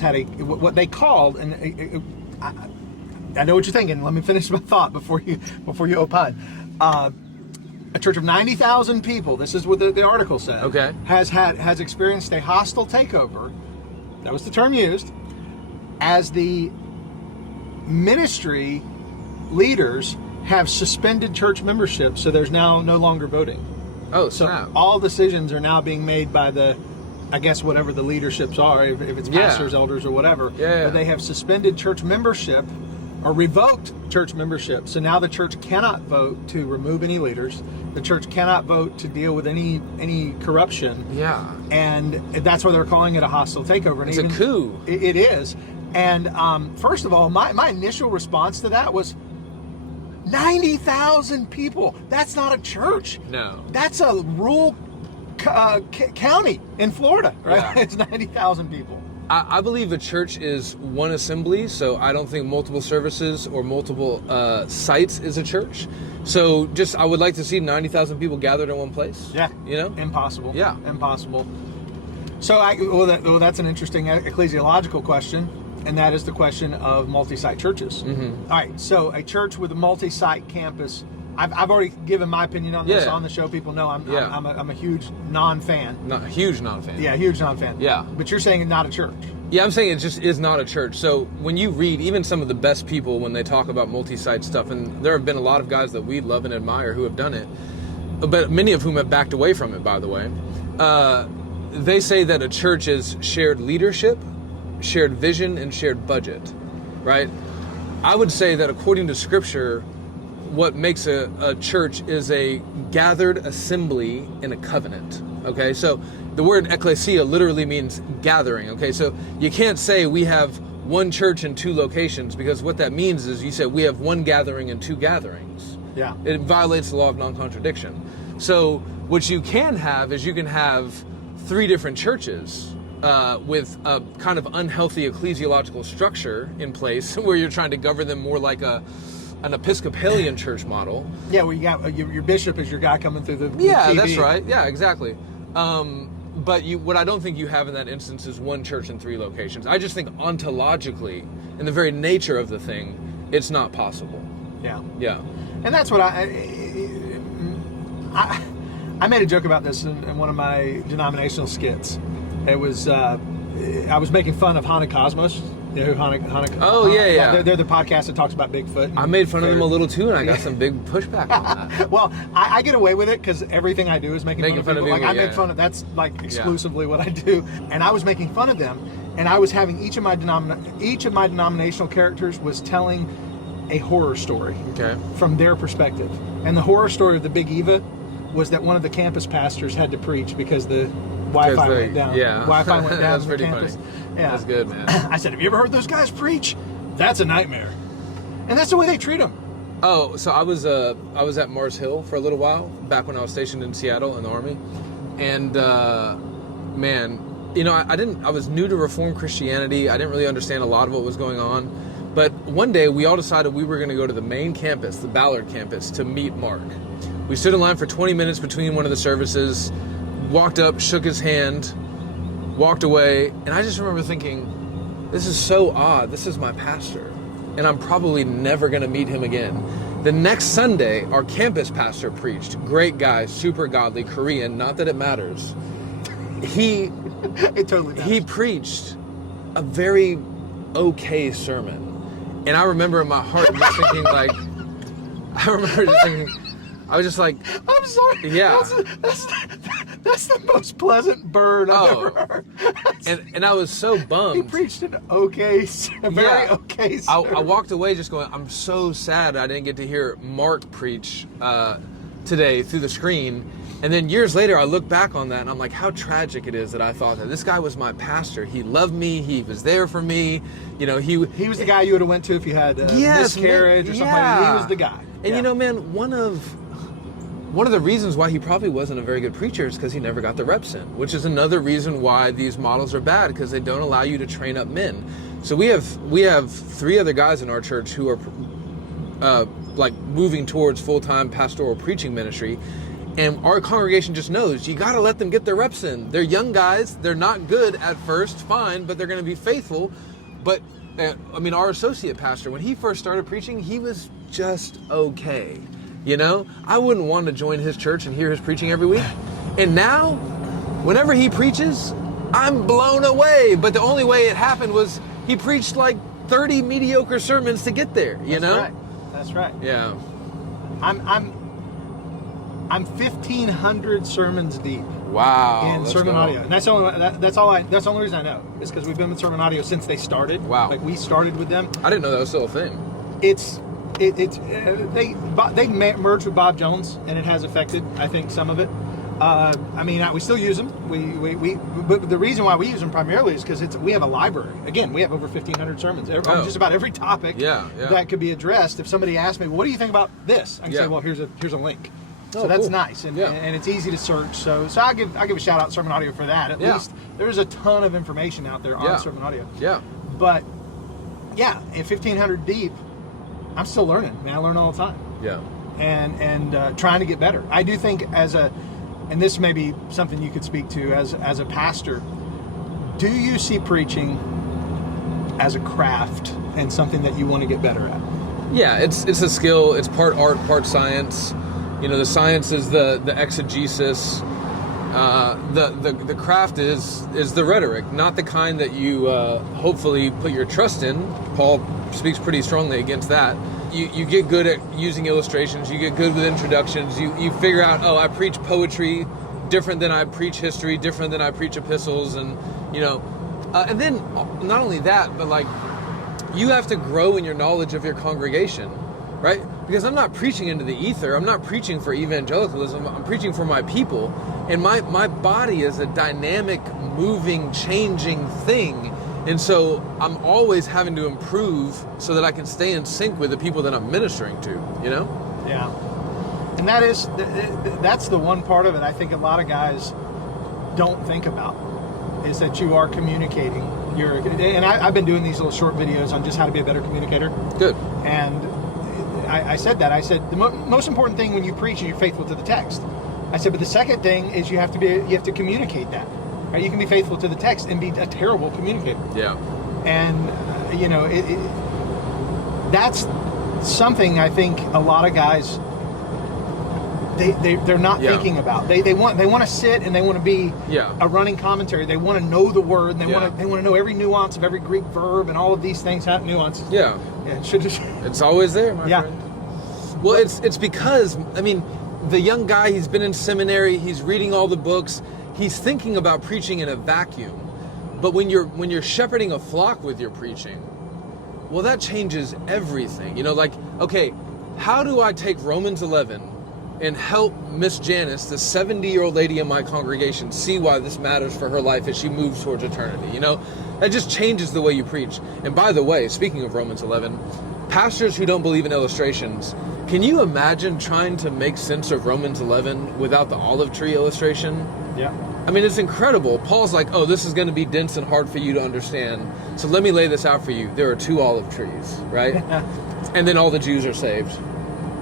had what they called, and I know what you're thinking. Let me finish my thought before you opine. A church of 90,000 people, this is what the article said, okay, has experienced a hostile takeover. That was the term used, as the ministry leaders have suspended church membership, so there's now no longer voting. Oh, so all decisions are now being made by I guess whatever the leaderships are, if it's pastors, elders, or whatever. Yeah. But they have suspended church membership or revoked church membership. So now the church cannot vote to remove any leaders. The church cannot vote to deal with any corruption. Yeah. And that's why they're calling it a hostile takeover. And it's a coup. It is. And first of all, my initial response to that was, 90,000 people. That's not a church. No. That's a rural county in Florida, right? Yeah. It's 90,000 people. I believe a church is one assembly, so I don't think multiple services or multiple sites is a church. So I would like to see 90,000 people gathered in one place. Yeah. Impossible. Yeah. Impossible. So that's an interesting ecclesiological question. And that is the question of multi-site churches. Mm-hmm. All right, so a church with a multi-site campus. I've already given my opinion on this on the show. People know I'm a huge non-fan. Not a huge non-fan. Yeah, huge non-fan. Yeah. But you're saying it's not a church. Yeah, I'm saying it just is not a church. So when you read even some of the best people when they talk about multi-site stuff, and there have been a lot of guys that we love and admire who have done it, but many of whom have backed away from it, by the way, they say that a church is shared leadership, shared vision, and shared budget, right? I would say that according to Scripture, what makes a church is a gathered assembly in a covenant, okay? So the word ecclesia literally means gathering, okay? So you can't say we have one church in 2 locations, because what that means is you said we have one gathering and 2 gatherings. Yeah. It violates the law of non-contradiction. So what you can have is you can have 3 different churches with a kind of unhealthy ecclesiological structure in place where you're trying to govern them more like an Episcopalian church model. Yeah, well, you got your bishop is your guy coming through the Yeah, TV. that's right. Yeah, exactly. But what I don't think you have in that instance is one church in 3 locations. I just think ontologically, in the very nature of the thing, it's not possible. Yeah. Yeah. And that's what I made a joke about this in one of my denominational skits. It was I was making fun of Hana Cosmos. You know who Hana? Oh, yeah. They're the podcast that talks about Bigfoot. I made fun of them a little too, and I got some big pushback on that. Well, I get away with it because everything I do is making fun of people. Like I make fun of that's like exclusively what I do, and I was making fun of them, and I was having each of my denominational characters was telling a horror story from their perspective, and the horror story of the Big Eva was that one of the campus pastors had to preach because the Wi-Fi went down. Yeah. Wi-Fi went down. That's pretty campus. funny. Yeah. That's good, man. I said, have you ever heard those guys preach? That's a nightmare. And that's the way they treat them. Oh, so I was at Mars Hill for a little while, back when I was stationed in Seattle in the Army. And, man, I was new to Reformed Christianity. I didn't really understand a lot of what was going on. But one day, we all decided we were going to go to the main campus, the Ballard campus, to meet Mark. We stood in line for 20 minutes between one of the services, walked up, shook his hand, walked away, and I just remember thinking, this is so odd. This is my pastor, and I'm probably never going to meet him again. The next Sunday, our campus pastor preached. Great guy, super godly, Korean, not that it matters. It totally matters. He preached a very okay sermon. And I remember in my heart just thinking I was just like, I'm sorry. Yeah. That's the most pleasant bird I've ever heard. And I was so bummed. He preached an okay sermon. I walked away just going, I'm so sad I didn't get to hear Mark preach today through the screen. And then years later, I look back on that and I'm like, how tragic it is that I thought that this guy was my pastor. He loved me. He was there for me. You know, he was the guy you would have went to if you had a miscarriage or something. He was the guy. And you know, man, one of the reasons why he probably wasn't a very good preacher is because he never got the reps in, which is another reason why these models are bad, because they don't allow you to train up men. So we have 3 other guys in our church who are like moving towards full-time pastoral preaching ministry. And our congregation just knows you got to let them get their reps in. They're young guys. They're not good at first, fine, but they're going to be faithful. But, I mean, our associate pastor, when he first started preaching, he was just okay. You know? I wouldn't want to join his church and hear his preaching every week. And now, whenever he preaches, I'm blown away. But the only way it happened was he preached like 30 mediocre sermons to get there, you know? That's right. Yeah. I'm 1,500 sermons deep. Wow. In sermon audio, and that's the only reason I know is because we've been with sermon audio since they started. Wow. Like we started with them. I didn't know that was still a thing. They merged with Bob Jones, and it has affected, I think, some of it. I mean, we still use them. But the reason why we use them primarily is because we have a library. Again, we have over 1,500 sermons on just about every topic that could be addressed. If somebody asked me, well, "What do you think about this?" I can say, "Well, here's a link." So that's cool. Nice, and it's easy to search. So I give a shout out to Sermon Audio for that. At least there's a ton of information out there on Sermon Audio. Yeah. But at 1,500 deep, I'm still learning. Man, I learn all the time. Yeah. And trying to get better. I do think and this may be something you could speak to as a pastor. Do you see preaching as a craft and something that you want to get better at? Yeah, it's a skill. It's part art, part science. You know, the science is the exegesis. The craft is the rhetoric, not the kind that you hopefully put your trust in. Paul speaks pretty strongly against that. You get good at using illustrations. You get good with introductions. You figure out, I preach poetry different than I preach history, different than I preach epistles, and and then not only that, but like you have to grow in your knowledge of your congregation. Right? Because I'm not preaching into the ether. I'm not preaching for evangelicalism. I'm preaching for my people. And my body is a dynamic, moving, changing thing. And so I'm always having to improve so that I can stay in sync with the people that I'm ministering to, you know? Yeah. And that's the one part of it I think a lot of guys don't think about, is that you are communicating. And I've been doing these little short videos on just how to be a better communicator. Good. And I said that. I said the most important thing when you preach is you're faithful to the text. I said, but the second thing is you have to communicate that. Right? You can be faithful to the text and be a terrible communicator. Yeah. And that's something I think a lot of guys they're not thinking about. They want to sit and they want to be a running commentary. They want to know the word. And they want to know every nuance of every Greek verb and all of these things have nuances. Yeah. It's always there, my friend. Well, it's because, I mean, the young guy, he's been in seminary, he's reading all the books, he's thinking about preaching in a vacuum. But when you're shepherding a flock with your preaching, well, that changes everything. You know, like, okay, how do I take Romans 11 and help Miss Janice, the 70-year-old lady in my congregation, see why this matters for her life as she moves towards eternity? You know, that just changes the way you preach. And by the way, speaking of Romans 11, pastors who don't believe in illustrations, can you imagine trying to make sense of Romans 11 without the olive tree illustration? Yeah. I mean, it's incredible. Paul's like, this is going to be dense and hard for you to understand. So let me lay this out for you. There are 2 olive trees, right? And then all the Jews are saved.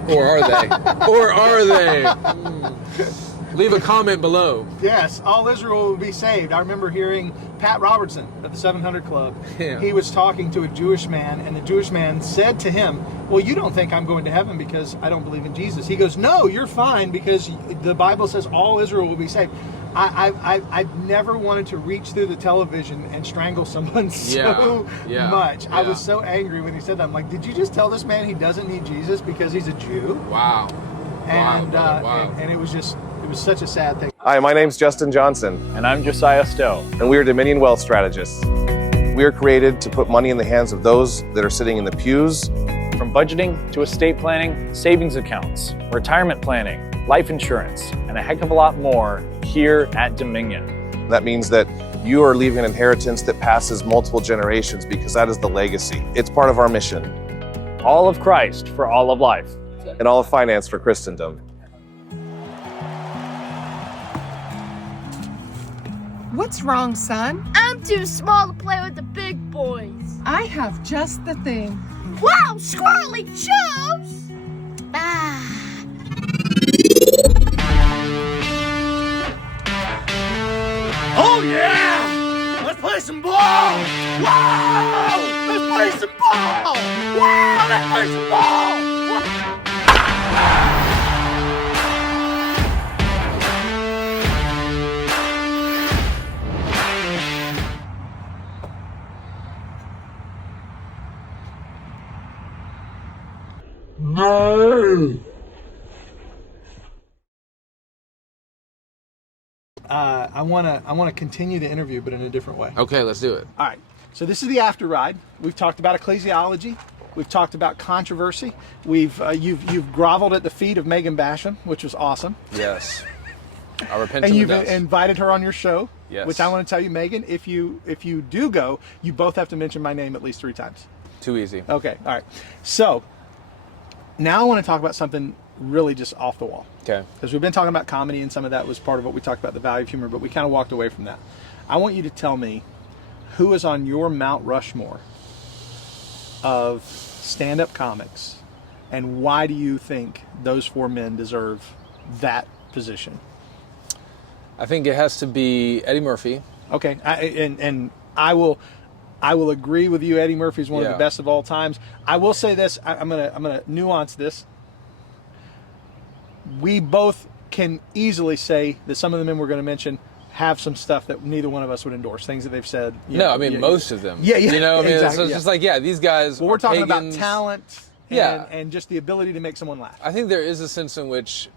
Or are they? Or are they? Leave a comment below. Yes, all Israel will be saved. I remember hearing Pat Robertson at the 700 Club. Yeah. He was talking to a Jewish man, and the Jewish man said to him, well, you don't think I'm going to heaven because I don't believe in Jesus. He goes, no, you're fine because the Bible says all Israel will be saved. I've never wanted to reach through the television and strangle someone so much. Yeah. I was so angry when he said that. I'm like, did you just tell this man he doesn't need Jesus because he's a Jew? Wow. And wow. And it was was such a sad thing. Hi, my name's Justin Johnson. And I'm Josiah Stowe. And we are Dominion Wealth Strategists. We are created to put money in the hands of those that are sitting in the pews. From budgeting to estate planning, savings accounts, retirement planning, life insurance, and a heck of a lot more here at Dominion. That means that you are leaving an inheritance that passes multiple generations because that is the legacy. It's part of our mission. All of Christ for all of life. And all of finance for Christendom. What's wrong, son? I'm too small to play with the big boys. I have just the thing. Wow, squirrely shoes! Oh yeah! Let's play some ball! Wow! Let's play some ball! Wow! Let's play some ball! No! I want to continue the interview, but in a different way. Okay, let's do it. All right. So this is the after ride. We've talked about ecclesiology. We've talked about controversy. You've groveled at the feet of Megan Basham, which was awesome. Yes. I repent And in the you've dust. invited her on your show. Yes. Which I want to tell you, Megan, if you do go, you both have to mention my name at least 3 times. Too easy. Okay. All right. So now I want to talk about something really just off the wall. Okay. Because we've been talking about comedy, and some of that was part of what we talked about, the value of humor, but we kind of walked away from that. I want you to tell me who is on your Mount Rushmore of stand-up comics, and why do you think those 4 men deserve that position? I think it has to be Eddie Murphy. Okay, I will agree with you. Eddie Murphy is one of the best of all times. I will say this. I'm gonna nuance this. We both can easily say that some of the men we're going to mention have some stuff that neither one of us would endorse. Things that they've said. Most of them. Yeah. You know, I mean, exactly, it's just like, these guys. Well, we're talking pagans. about talent. And just the ability to make someone laugh. I think there is a sense in which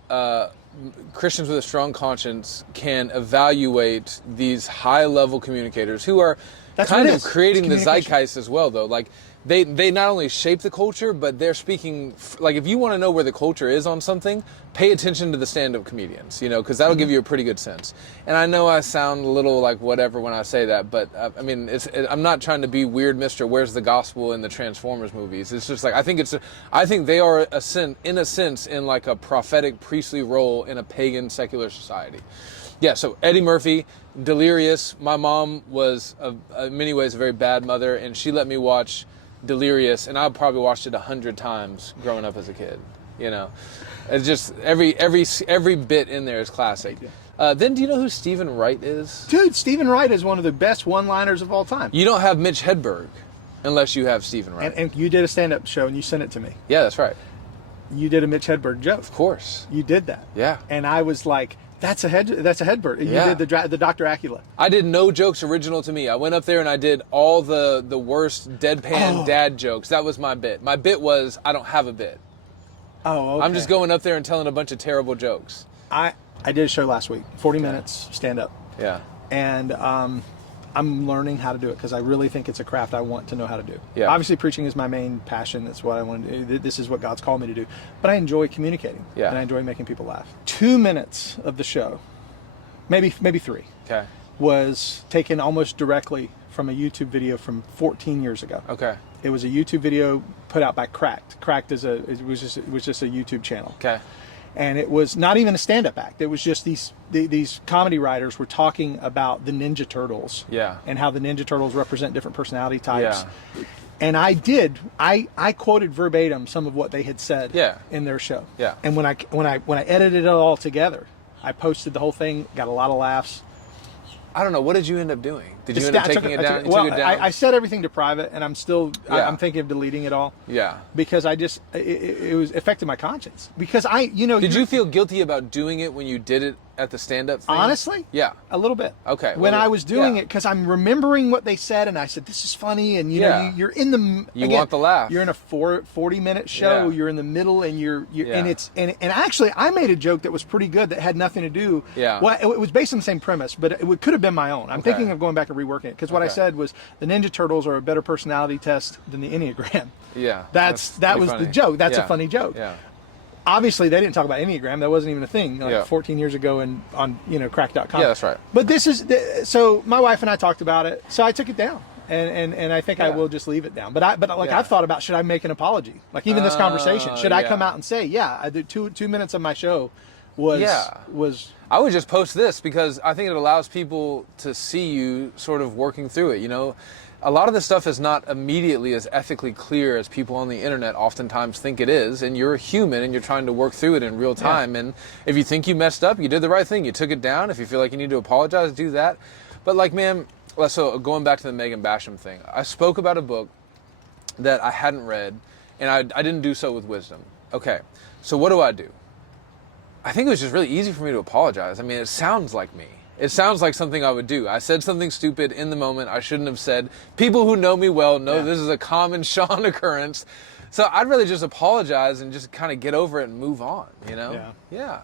Christians with a strong conscience can evaluate these high-level communicators who are kind of creating the zeitgeist as well, though. Like, they not only shape the culture, but they're speaking. Like, if you want to know where the culture is on something, pay attention to the stand-up comedians, because that'll give you a pretty good sense. And I know I sound a little like whatever when I say that, but I mean, I'm not trying to be weird, Mr. Where's the Gospel in the Transformers movies. It's just like I think they are in a sense in like a prophetic priestly role in a pagan secular society. Yeah, so Eddie Murphy, Delirious. My mom was in many ways a very bad mother, and she let me watch Delirious, and I probably watched it 100 times growing up as a kid. It's just every bit in there is classic. Then do you know who Stephen Wright is? Dude, Stephen Wright is one of the best one-liners of all time. You don't have Mitch Hedberg unless you have Stephen Wright. And you did a stand-up show and you sent it to me. Yeah, that's right. You did a Mitch Hedberg joke. Of course. You did that. Yeah. And I was like, that's a Hedberg. And you did the Dr. Acula. I did no jokes original to me. I went up there and I did all the worst deadpan dad jokes. That was my bit. My bit was I don't have a bit. Oh, okay. I'm just going up there and telling a bunch of terrible jokes. I did a show last week, 40 minutes, stand up. Yeah. And I'm learning how to do it because I really think it's a craft I want to know how to do. Yeah. Obviously, preaching is my main passion. That's what I want to do. This is what God's called me to do. But I enjoy communicating. Yeah. And I enjoy making people laugh. 2 minutes of the show, maybe 3, Okay. was taken almost directly from a YouTube video from 14 years ago. Okay. It was a YouTube video put out by Cracked. Cracked was just a YouTube channel. Okay. And it was not even a stand-up act. It was just these comedy writers were talking about the Ninja Turtles. Yeah. And how the Ninja Turtles represent different personality types. Yeah. And I quoted verbatim some of what they had said in their show. Yeah. And when I edited it all together, I posted the whole thing, got a lot of laughs. I don't know. What did you end up doing? Did you end up taking it down? Well, took it down? I set everything to private, and I'm still I'm thinking of deleting it all. Yeah. Because I just it was affected my conscience. Because Did you feel guilty about doing it when you did it at the stand-up thing? Honestly? Yeah. A little bit. Okay. When well, I was doing yeah. it, because I'm remembering what they said, and I said, this is funny, and you know, you're in the... You again, want the laugh. You're in a 40-minute show, Yeah. you're in the middle, and you're Yeah. and it's... And actually, I made a joke that was pretty good that had nothing to do... Yeah. Well, it was based on the same premise, but it could have been my own. I'm Okay. thinking of going back and reworking it, because what I Okay. said was, the Ninja Turtles are a better personality test than the Enneagram. Yeah. That pretty was funny. the joke. That's Yeah. a funny joke. Yeah. Obviously, they didn't talk about Enneagram. That wasn't even a thing, like Yeah. 14 years ago on crack.com. Yeah, that's right. But this is, so my wife and I talked about it. So I took it down. And I think I Yeah. will just leave it down. But Yeah. I've thought about, should I make an apology? Like even this conversation, should I yeah. come out and say, yeah, I did two minutes of my show was, I would just post this because I think it allows people to see you sort of working through it. You know, a lot of this stuff is not immediately as ethically clear as people on the internet oftentimes think it is, and you're a human and you're trying to work through it in real time. And if you think you messed up, you did the right thing. You took it down. If you feel like you need to apologize, do that. But like, man, so going back to the Megan Basham thing, I spoke about a book that I hadn't read, and I didn't do so with wisdom. Okay, so what do? I think it was just really easy for me to apologize. I mean, it sounds like me. It sounds like something I would do. I said something stupid in the moment I shouldn't have said. People who know me well know this is a common Shawn occurrence. So I'd really just apologize and just kind of get over it and move on, you know? Yeah. Yeah.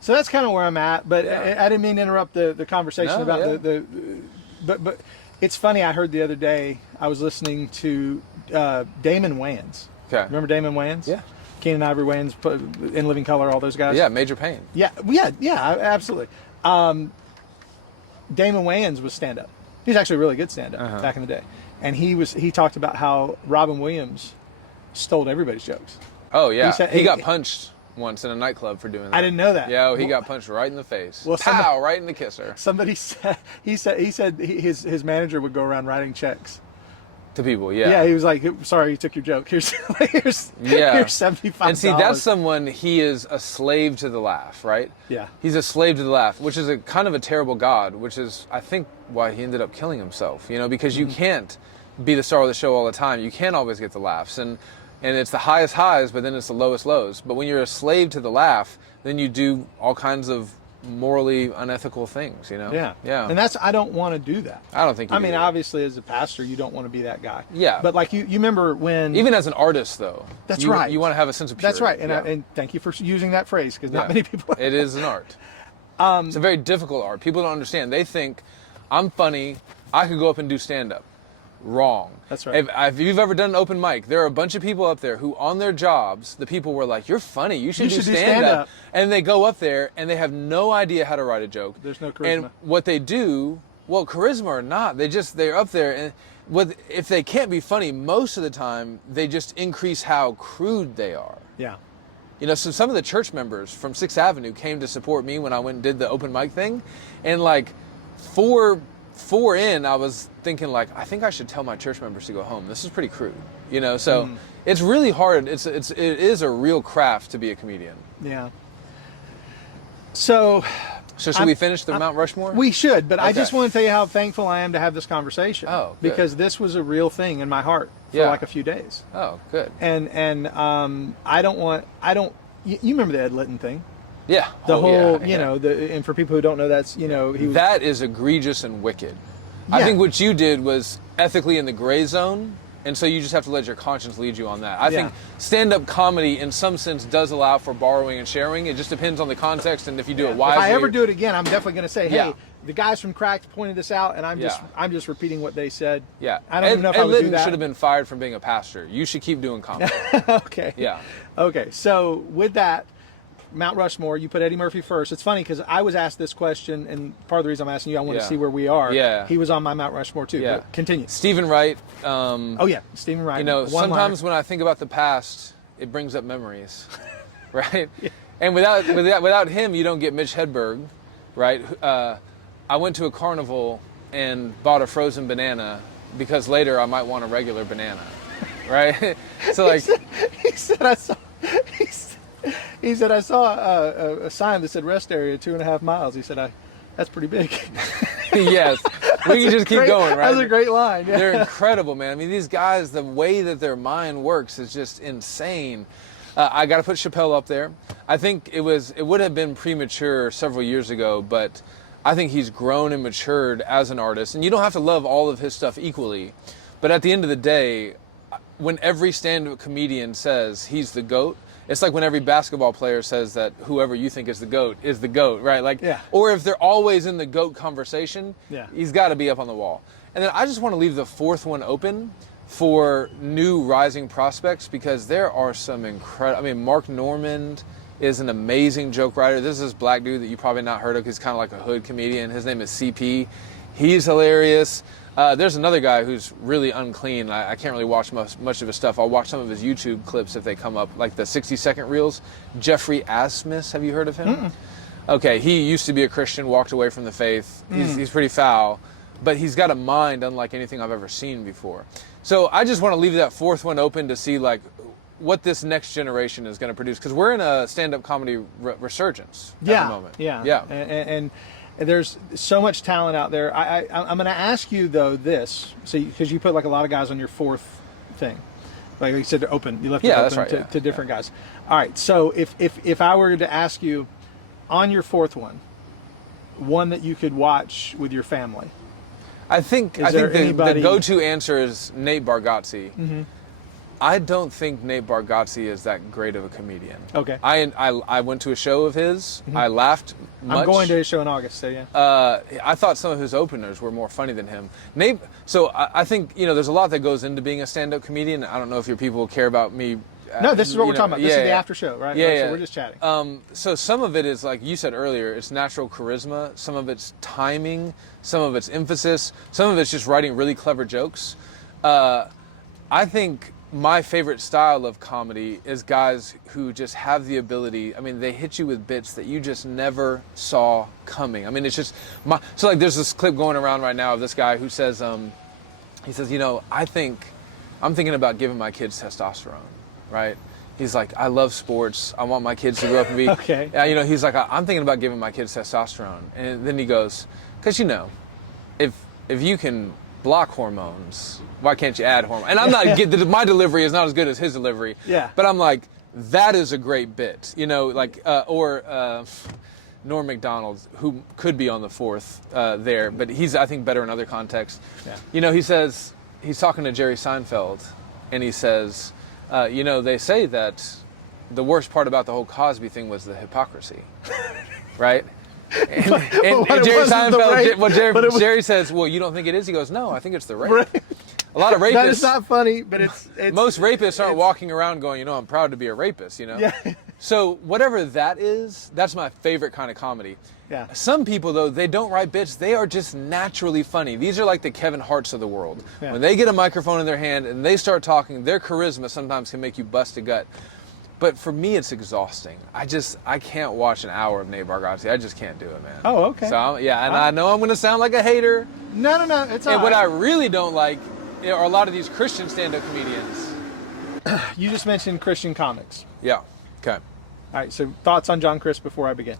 So that's kind of where I'm at. But Yeah. I didn't mean to interrupt the conversation No, about yeah. but it's funny. I heard the other day, I was listening to Damon Wayans. Okay. Remember Damon Wayans? Yeah. Keenan Ivory Wayans, In Living Color, all those guys. Yeah, Major Pain. Yeah, absolutely. Damon Wayans was stand-up. He was actually a really good stand-up back in the day. And he talked about how Robin Williams stole everybody's jokes. Oh, yeah. He said- He got punched once in a nightclub for doing that. I didn't know that. Yeah, he got punched right in the face. Well, Pow, right in the kisser. Somebody said his manager would go around writing checks. To people, Yeah, he was like, "Sorry, you took your joke. Here's here's $75." And see, that's someone, he is a slave to the laugh, right? Yeah. He's a slave to the laugh, which is a kind of a terrible God, which is, I think, why he ended up killing himself, you know, because you can't be the star of the show all the time. You can't always get the laughs. And it's the highest highs, but then it's the lowest lows. But when you're a slave to the laugh, then you do all kinds of morally unethical things, you know? Yeah. Yeah. And I don't want to do that. I don't think you I do mean, that. obviously, as a pastor, you don't want to be that guy. Yeah. But like you remember when... Even as an artist, though. That's you, right. You want to have a sense of purity. That's right. And, Yeah. and thank you for using that phrase, because not Yeah. many people... It is an art. It's a very difficult art. People don't understand. They think, I'm funny, I could go up and do stand-up. Wrong. That's right. If you've ever done an open mic, there are a bunch of people up there who, on their jobs, the people were like, "You're funny. You should do stand-up." And they go up there and they have no idea how to write a joke. There's no charisma. And what they do, well, charisma or not, they're up there and if they can't be funny, most of the time they just increase how crude they are. Yeah. You know, so some of the church members from 6th Avenue came to support me when I went and did the open mic thing, and like four in, I was thinking like, I think I should tell my church members to go home. This is pretty crude, you know. So it's really hard. It is a real craft to be a comedian. Yeah. So should we finish the Mount Rushmore? we should, but I Okay. just want to tell you how thankful I am to have this conversation. Oh, good. because this was a real thing in my heart for Yeah. like a few days. Oh, good. And I don't. You remember the Ed Litton thing? Yeah. The Oh, whole, yeah. and for people who don't know, that's, he was. That is egregious and wicked. I Yeah. think what you did was ethically in the gray zone, and so you just have to let your conscience lead you on that. I think stand-up comedy, in some sense, does allow for borrowing and sharing. It just depends on the context and if you do it If wisely. I ever do it again, I'm definitely going to say, hey, Yeah. the guys from Cracked pointed this out, and I'm just repeating what they said. Yeah. I don't even know if I Ed would do Litton that. should have been fired from being a pastor. You should keep doing comedy. Okay. Yeah. Okay. So with that, Mount Rushmore, you put Eddie Murphy first. It's funny because I was asked this question, and part of the reason I'm asking you, I want to Yeah. see where we are. Yeah. He was on my Mount Rushmore too. Yeah. But continue. Stephen Wright. Oh yeah, Stephen Wright. You know, One-liner. sometimes when I think about the past, it brings up memories, right? And without him, you don't get Mitch Hedberg, right? I went to a carnival and bought a frozen banana because later I might want a regular banana, right? So like, he said I saw a sign that said rest area 2.5 miles. He said that's pretty big. yes, we can just keep going, right? That was a great line. Yeah. They're incredible, man. I mean, these guys, the way that their mind works is just insane. I got to put Chappelle up there. I think it would have been premature several years ago, but I think he's grown and matured as an artist. And you don't have to love all of his stuff equally, but at the end of the day, when every stand-up comedian says he's the GOAT, it's like when every basketball player says that whoever you think is the GOAT, right? Like, or if they're always in the GOAT conversation, he's got to be up on the wall. And then I just want to leave the fourth one open for new rising prospects, because there are some incredible. I mean, Mark Normand is an amazing joke writer. This is this black dude that you probably not heard of. He's kind of like a hood comedian. His name is CP. He's hilarious. There's another guy who's really unclean. I can't really watch much of his stuff. I'll watch some of his YouTube clips if they come up, like the 60-second reels. Jeffrey Asmus, have you heard of him? Mm-mm. Okay, he used to be a Christian, walked away from the faith. He's pretty foul, but he's got a mind unlike anything I've ever seen before. So I just want to leave that fourth one open to see like what this next generation is going to produce, because we're in a stand-up comedy resurgence at the moment. Yeah. And there's so much talent out there. I'm going to ask you though this, because you put like a lot of guys on your fourth thing, like you said, open. You left it open to different guys. All right. So if I were to ask you on your fourth one that you could watch with your family, I think the go-to answer is Nate Bargatze. Mm-hmm. I don't think Nate Bargatze is that great of a comedian. Okay. I went to a show of his. Mm-hmm. I laughed much. I'm going to his show in August, so yeah. I thought some of his openers were more funny than him. Nate. So I think there's a lot that goes into being a stand-up comedian. I don't know if your people care about me. No, this is what we're talking about. This is the after show, right? Yeah, So we're just chatting. So some of it is, like you said earlier, it's natural charisma. Some of it's timing. Some of it's emphasis. Some of it's just writing really clever jokes. I think my favorite style of comedy is guys who just have the ability. I mean, they hit you with bits that you just never saw coming. I mean, it's just so like there's this clip going around right now of this guy who says, I'm thinking about giving my kids testosterone. Right? He's like, I love sports. I want my kids to grow up and be. Okay. He's like, I'm thinking about giving my kids testosterone. And then he goes, because if you can block hormones, why can't you add hormones? And I'm not my delivery is not as good as his delivery. Yeah. But I'm like, that is a great bit. Or Norm Macdonald, who could be on the fourth there, but he's I think better in other contexts. Yeah. He says he's talking to Jerry Seinfeld, and he says. They say that the worst part about the whole Cosby thing was the hypocrisy, right? And Jerry Seinfeld, Jerry says, well, you don't think it is? He goes, no, I think it's the rape. Right. A lot of rapists. That is not funny, but it's most rapists aren't walking around going, I'm proud to be a rapist, Yeah. So whatever that is, that's my favorite kind of comedy. Yeah. Some people, though, they don't write bits. They are just naturally funny. These are like the Kevin Harts of the world. Yeah. When they get a microphone in their hand and they start talking, their charisma sometimes can make you bust a gut. But for me, it's exhausting. I can't watch an hour of Nate Bargatze. I just can't do it, man. Oh, okay. So, I know I'm going to sound like a hater. No, it's all right. And what I really don't like are a lot of these Christian stand-up comedians. You just mentioned Christian comics. Yeah. Okay. All right, so thoughts on John Crist before I begin?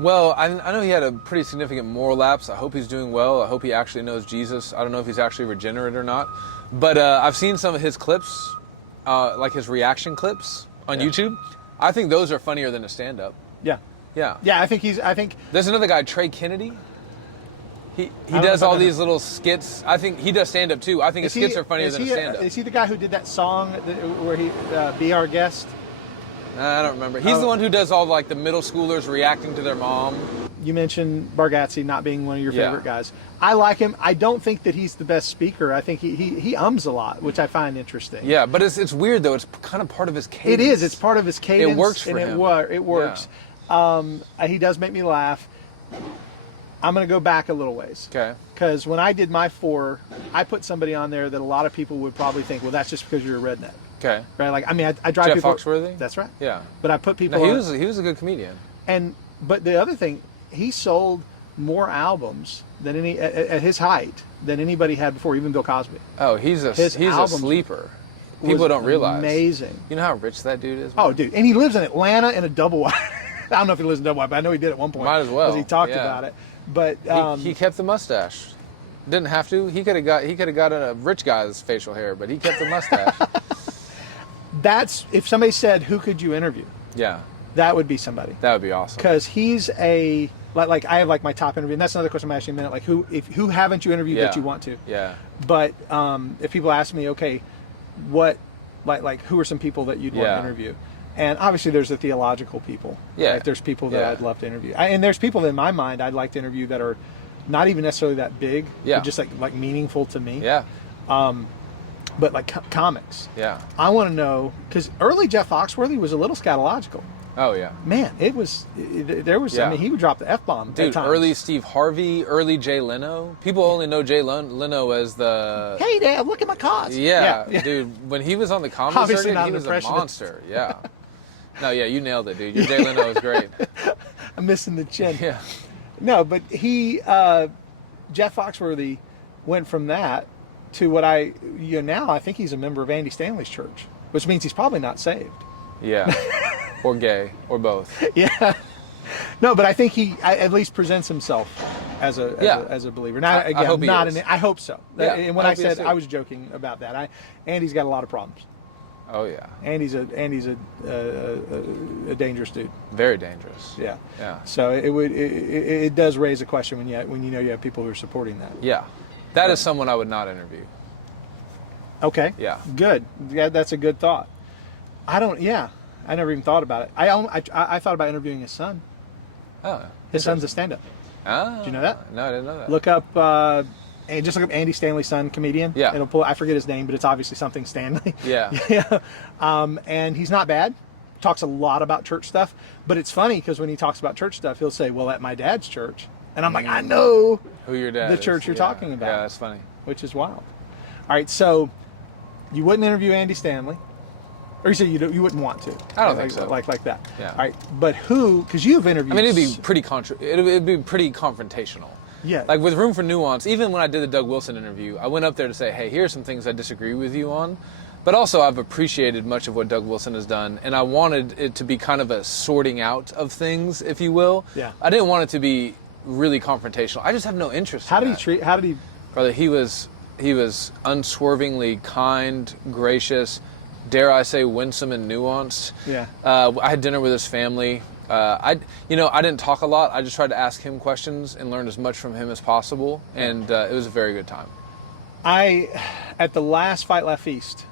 Well, I know he had a pretty significant moral lapse. I hope he's doing well. I hope he actually knows Jesus. I don't know if he's actually regenerate or not. But I've seen some of his clips, like his reaction clips on YouTube. I think those are funnier than a stand-up. Yeah. Yeah. Yeah, I think There's another guy, Trey Kennedy. He does all these little skits. I think he does stand-up too. I think his skits are funnier than a stand-up. Is he the guy who did that song where he, Be Our Guest? I don't remember. He's the one who does all like the middle schoolers reacting to their mom. You mentioned Bargatze not being one of your favorite guys. I like him. I don't think that he's the best speaker. I think he ums a lot, which I find interesting. Yeah, but it's weird though. It's kind of part of his cadence. It is. It's part of his cadence. It works for him. It works. Yeah. He does make me laugh. I'm going to go back a little ways. Okay. Because when I did my 4, I put somebody on there that a lot of people would probably think, well, that's just because you're a redneck. Okay. Right. Like, I mean, I drive Jeff people. Foxworthy? That's right. Yeah. But I put people. No, he was a good comedian. But the other thing, he sold more albums than at his height than anybody had before, even Bill Cosby. Oh, he's a sleeper. People don't realize. Amazing. You know how rich that dude is? Man? Oh, dude, and he lives in Atlanta in a double wide. I don't know if he lives in double wide, but I know he did at one point. Might as well. Because he talked about it. But he kept the mustache. Didn't have to. He could have got a rich guy's facial hair, but he kept the mustache. That's, if somebody said, who could you interview? Yeah. That would be somebody. That would be awesome. Because he's a, like I have like my top interview, and that's another question I'm asking in a minute. Like who haven't you interviewed that you want to? Yeah. But if people ask me, okay, what, like who are some people that you'd want to interview? And obviously there's the theological people. Yeah. Like there's people that I'd love to interview. And there's people in my mind I'd like to interview that are not even necessarily that big, but just like meaningful to me. Yeah. But like comics. Yeah. I want to know, because early Jeff Foxworthy was a little scatological. Oh, yeah. Man, there was, I mean, he would drop the F-bomb. Dude, early Steve Harvey, early Jay Leno. People only know Jay Leno as the... Hey, Dad, look at my cause. Yeah, dude, when he was on the comedy Obviously circuit, he was a monster. Yeah. No, yeah, you nailed it, dude. Your Jay Leno is great. I'm missing the chin. Yeah. No, but Jeff Foxworthy went from that to what now I think he's a member of Andy Stanley's church, which means he's probably not saved. Yeah. Or gay, or both. Yeah. No, but I think he at least presents himself as a believer. Now, again, I hope I hope so. Yeah, and when I said, I was joking about that. Andy's got a lot of problems. Oh yeah. Andy's a dangerous dude. Very dangerous. Yeah. Yeah. So it does raise a question when you know you have people who are supporting that. Yeah. That is someone I would not interview. Okay. Yeah. Good. Yeah, that's a good thought. I never even thought about it. I thought about interviewing his son. Oh. His son's a stand-up. Ah. Did you know that? No, I didn't know that. Look up, and just look up Andy Stanley's son, comedian. Yeah. It'll pull. I forget his name, but it's obviously something Stanley. Yeah. Yeah. And he's not bad. Talks a lot about church stuff. But it's funny because when he talks about church stuff, he'll say, "Well, at my dad's church," and I'm like, "I know who your dad the is. church you're talking about." Yeah, that's funny. Which is wild. All right, so you wouldn't interview Andy Stanley. Or you said you wouldn't want to? I don't think so. Like that. Yeah. All right, but who? Because you've interviewed. I mean, it'd be pretty confrontational. Yeah. Like with room for nuance. Even when I did the Doug Wilson interview, I went up there to say, "Hey, here's some things I disagree with you on," but also I've appreciated much of what Doug Wilson has done, and I wanted it to be kind of a sorting out of things, if you will. Yeah. I didn't want it to be really confrontational. I just have no interest. How in did that. he treat? How did he? Brother, he was unswervingly kind, gracious, dare I say, winsome and nuanced. Yeah. I had dinner with his family. I didn't talk a lot. I just tried to ask him questions and learn as much from him as possible, and it was a very good time. At the last Fight Laugh Feast,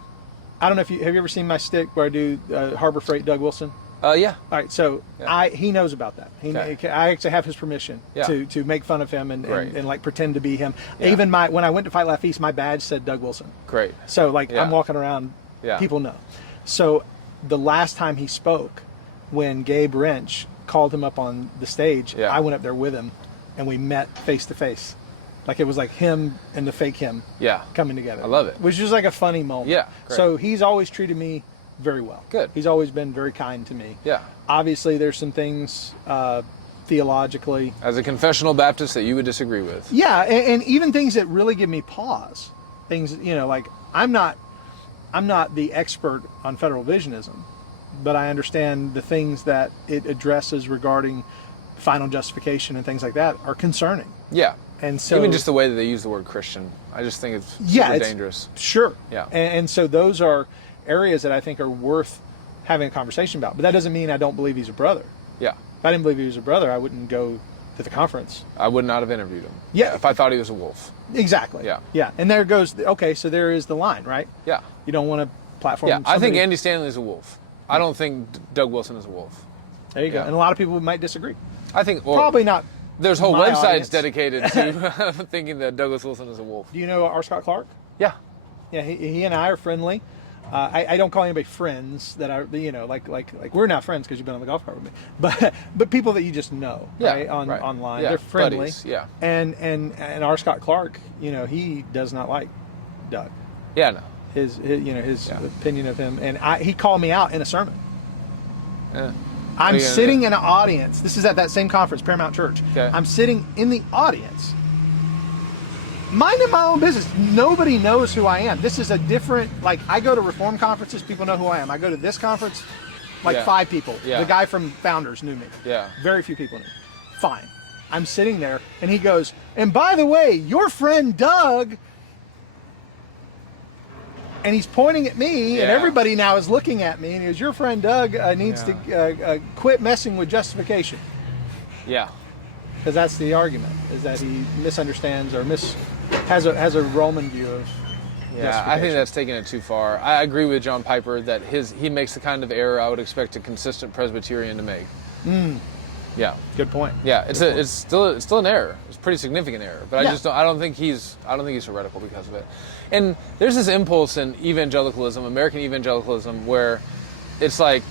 I don't know if have you ever seen my stick where I do Harbor Freight Doug Wilson? Yeah. All right, so Yeah. he knows about that. I actually have his permission to make fun of him and like pretend to be him. Yeah. Even when I went to Fight Laugh Feast, my badge said Doug Wilson. Great. So I'm walking around, people know. So the last time he spoke, when Gabe Wrench called him up on the stage, I went up there with him, and we met face to face. Like it was like him and the fake him coming together. I love it. Which was like a funny moment. Yeah. Great. So he's always treated me very well. Good. He's always been very kind to me. Yeah. Obviously, there's some things theologically. As a confessional Baptist that you would disagree with. Yeah, and even things that really give me pause. Things, like I'm not the expert on federal visionism, but I understand the things that it addresses regarding final justification and things like that are concerning. Yeah. And so even just the way that they use the word Christian, I just think it's super dangerous. Sure. Yeah. And so those are areas that I think are worth having a conversation about. But that doesn't mean I don't believe he's a brother. Yeah. If I didn't believe he was a brother, I wouldn't go to the conference. I would not have interviewed him. Yeah. If I thought he was a wolf. Exactly. Yeah. Yeah. And there goes, okay, so there is the line, right? Yeah. You don't want to platform Yeah, I think somebody. Andy Stanley is a wolf. I don't think Doug Wilson is a wolf. There you go. And a lot of people might disagree. I think probably not. There's whole my websites audience. dedicated to thinking that Douglas Wilson is a wolf. Do you know R. Scott Clark? Yeah. Yeah, he and I are friendly. I don't call anybody friends that are, like we're not friends because you've been on the golf cart with me, but people that you just know, right? Online, yeah. they're friendly. Buddies. Yeah. And R. Scott Clark, he does not like Doug. Yeah, no. His opinion of him, and he called me out in a sermon. Yeah. I'm sitting in an audience. This is at that same conference, Paramount Church. Okay. I'm sitting in the audience, minding my own business. Nobody knows who I am. This is a different, I go to Reform conferences, people know who I am. I go to this conference, 5 people. Yeah. The guy from Founders knew me. Yeah. Very few people knew me. Fine. I'm sitting there, and he goes, and by the way, your friend Doug. And he's pointing at me, and Yeah. everybody now is looking at me, and he goes, your friend Doug needs to quit messing with justification. Yeah. Because that's the argument, is that he misunderstands or has a Roman view of Yeah, I think that's taking it too far. I agree with John Piper that he makes the kind of error I would expect a consistent Presbyterian to make. Yeah. Good point. Yeah, it's still an error. It's a pretty significant error, but I don't think he's heretical because of it. And there's this impulse in evangelicalism, American evangelicalism, where it's like,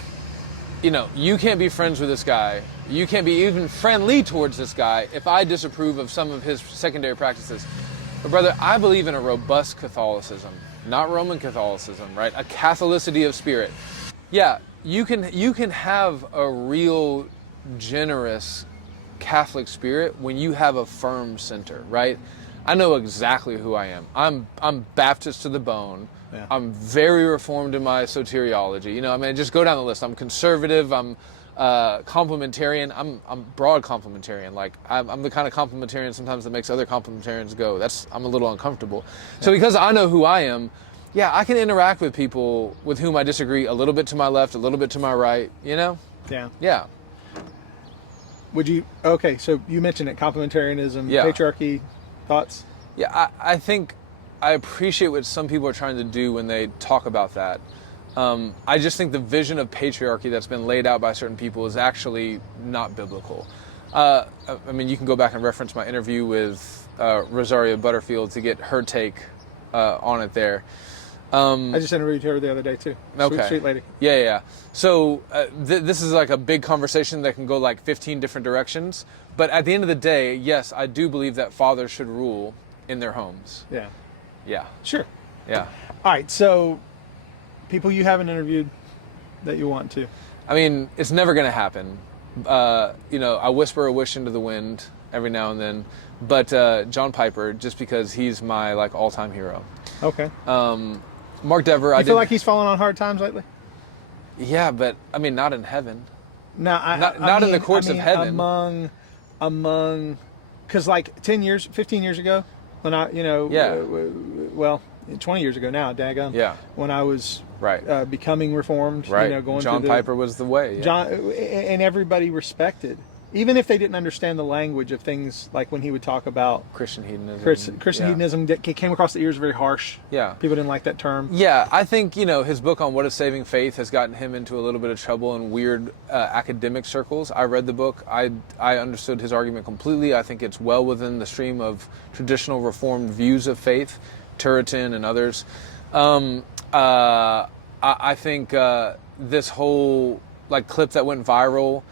you can't be friends with this guy. You can't be even friendly towards this guy if I disapprove of some of his secondary practices. But brother, I believe in a robust Catholicism, not Roman Catholicism, right? A Catholicity of spirit. Yeah, you can have a real generous Catholic spirit when you have a firm center, right? I know exactly who I am. I'm Baptist to the bone. Yeah. I'm very reformed in my soteriology. Just go down the list. I'm conservative. I'm complementarian. I'm broad complementarian. Like I'm the kind of complementarian sometimes that makes other complementarians go. I'm a little uncomfortable. So because I know who I am, yeah, I can interact with people with whom I disagree a little bit to my left, a little bit to my right. Yeah. Yeah. Okay, so you mentioned it, complementarianism, patriarchy, thoughts? Yeah, I think I appreciate what some people are trying to do when they talk about that. I just think the vision of patriarchy that's been laid out by certain people is actually not biblical. You can go back and reference my interview with Rosaria Butterfield to get her take on it there. I just interviewed her the other day too. Okay. Sweet lady. Yeah. So this is like a big conversation that can go like 15 different directions. But at the end of the day, yes, I do believe that fathers should rule in their homes. Yeah. Yeah. Sure. Yeah. All right. So, people you haven't interviewed that you want to? It's never going to happen. I whisper a wish into the wind every now and then. But John Piper, just because he's my all-time hero. Okay. Mark Dever. I feel like he's fallen on hard times lately. Yeah, but not in heaven. No, not in the courts of heaven. Among, because 15 years ago, when 20 years ago now, daggum. Yeah. When I was becoming reformed, right. Going John through Piper was the way. Yeah. And everybody respected, even if they didn't understand the language of things, like when he would talk about Christian hedonism. Christian hedonism came across the ears very harsh. Yeah. People didn't like that term. Yeah, I think, his book on what is saving faith has gotten him into a little bit of trouble in weird academic circles. I read the book. I understood his argument completely. I think it's well within the stream of traditional Reformed views of faith, Turretin and others. I think this whole clip that went viral.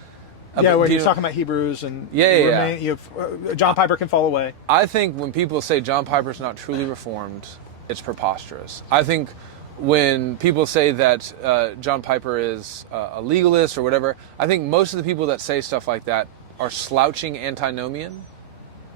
Yeah, where he's talking about Hebrews and John Piper can fall away. I think when people say John Piper's not truly reformed, it's preposterous. I think when people say that John Piper is a legalist or whatever, I think most of the people that say stuff like that are slouching antinomian.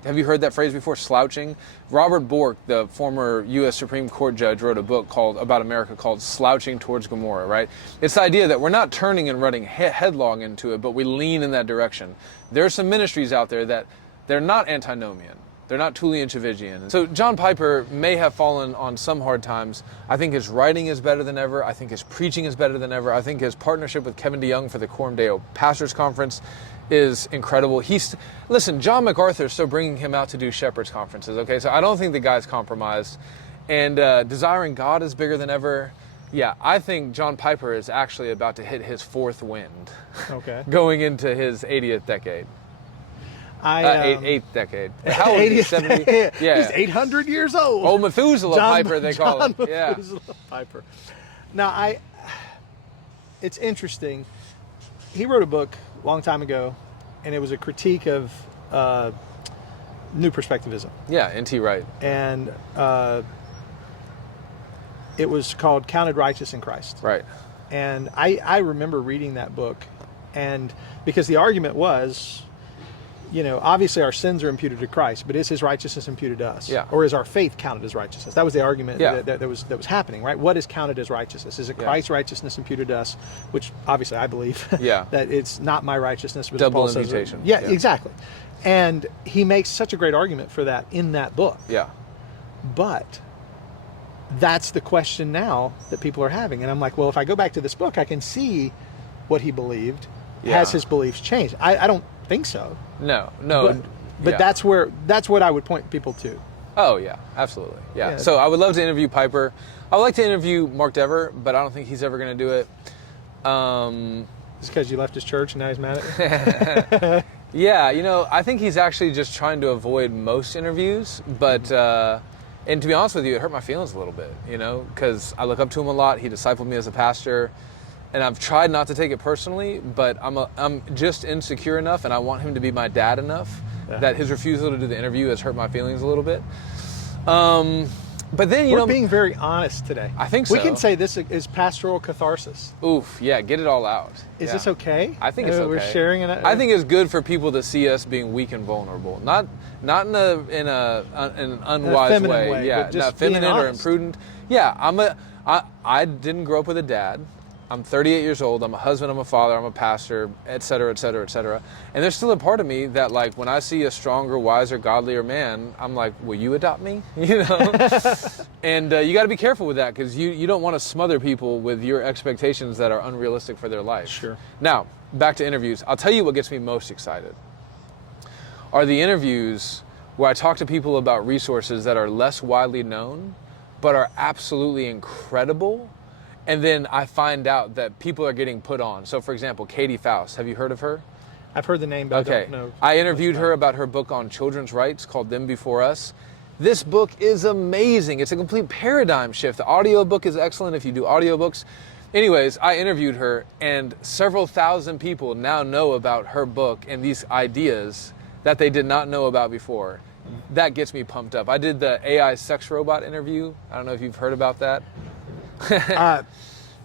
Have you heard that phrase before, slouching? Robert Bork, the former U.S. Supreme Court judge, wrote a book about America called Slouching Towards Gomorrah, right? It's the idea that we're not turning and running headlong into it, but we lean in that direction. There are some ministries out there that they're not antinomian. They're not Tullian Chivigian. So John Piper may have fallen on some hard times. I think his writing is better than ever. I think his preaching is better than ever. I think his partnership with Kevin DeYoung for the Coram Deo Pastors Conference is incredible. Listen, John MacArthur is still bringing him out to do shepherds conferences, okay? So I don't think the guy's compromised. And Desiring God is bigger than ever. Yeah, I think John Piper is actually about to hit his fourth wind. Okay. Going into his 80th decade. Eighth decade. How old is he? 70? Yeah. He's 800 years old. Old Methuselah Piper, they call him. Yeah. Methuselah Piper. Now, it's interesting. He wrote a book a long time ago, and it was a critique of new perspectivism. Yeah, N.T. Wright. And it was called Counted Righteous in Christ. Right. And I remember reading that book, and because the argument was, obviously our sins are imputed to Christ, but is his righteousness imputed to us? Yeah. Or is our faith counted as righteousness? That was the argument Yeah. that was happening, right? What is counted as righteousness? Is it Christ's righteousness imputed to us? Which obviously I believe that it's not my righteousness, but double Paul says imputation. Yeah, exactly. And he makes such a great argument for that in that book. Yeah. But that's the question now that people are having. And I'm like, well, if I go back to this book, I can see what he believed. Yeah. Has his beliefs changed? I don't think so. No. But Yeah. that's what I would point people to. Oh, yeah, absolutely. Yeah. Yeah. So I would love to interview Piper. I would like to interview Mark Dever, but I don't think he's ever going to do it. Just because you left his church and now he's mad at you? Yeah, I think he's actually just trying to avoid most interviews, but, and to be honest with you, it hurt my feelings a little bit, because I look up to him a lot. He discipled me as a pastor, and I've tried not to take it personally, but I'm just insecure enough, and I want him to be my dad enough that his refusal to do the interview has hurt my feelings a little bit. But then, We're being very honest today. I think so. We can say this is pastoral catharsis. Oof, yeah, get it all out. Is Yeah. this okay? I think it's okay. We're sharing it. I think it's good for people to see us being weak and vulnerable, not in an unwise feminine way, yeah, but just not feminine being or honest. imprudent. Yeah, I didn't grow up with a dad. I'm 38 years old. I'm a husband. I'm a father. I'm a pastor, et cetera, et cetera, et cetera. And there's still a part of me that, like, when I see a stronger, wiser, godlier man, I'm like, will you adopt me? And you got to be careful with that, because you don't want to smother people with your expectations that are unrealistic for their life. Sure. Now, back to interviews. I'll tell you what gets me most excited are the interviews where I talk to people about resources that are less widely known, but are absolutely incredible. And then I find out that people are getting put on. So, for example, Katie Faust. Have you heard of her? I've heard the name, but I don't know. I interviewed her about her book on children's rights called Them Before Us. This book is amazing. It's a complete paradigm shift. The audiobook is excellent if you do audiobooks. Anyways, I interviewed her, and several thousand people now know about her book and these ideas that they did not know about before. That gets me pumped up. I did the AI sex robot interview. I don't know if you've heard about that.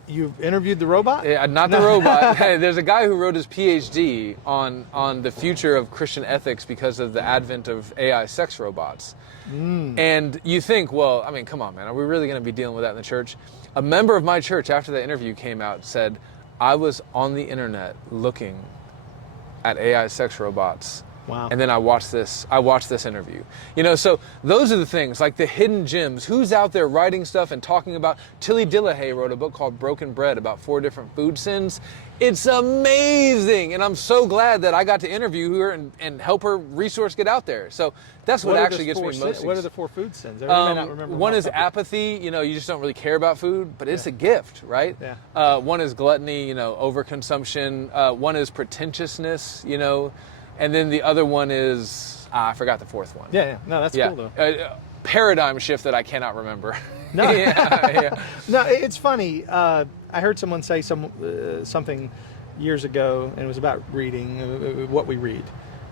You've interviewed the robot? Yeah, not the robot. Hey, there's a guy who wrote his PhD on the future of Christian ethics because of the advent of AI sex robots. And you think, well, I mean, come on, man, are we really going to be dealing with that in the church? A member of my church, after the interview came out, said, I was on the internet looking at AI sex robots. Wow. And then I watched this interview. So those are the things, like the hidden gems. Who's out there writing stuff and talking about? Tilly Dillahay wrote a book called Broken Bread about 4 different food sins. It's amazing. And I'm so glad that I got to interview her and help her resource get out there. So that's what actually gets me most excited. What are the 4 food sins? Everybody may not remember one is them. apathy. You just don't really care about food, but it's a gift, right? Yeah. One is gluttony, overconsumption. One is pretentiousness, and then the other one is, I forgot the 4th one. Yeah. No, that's cool, though. Paradigm shift that I cannot remember. No. Yeah. No, it's funny. I heard someone say something years ago, and it was about reading, what we read.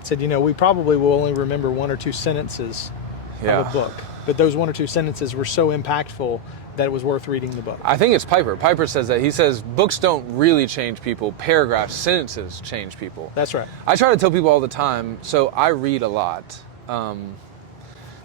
It said, we probably will only remember 1 or 2 sentences of a book, but those 1 or 2 sentences were so impactful that it was worth reading the book. I think it's Piper. Piper says that. He says books don't really change people. Paragraphs, sentences change people. That's right. I try to tell people all the time, so I read a lot.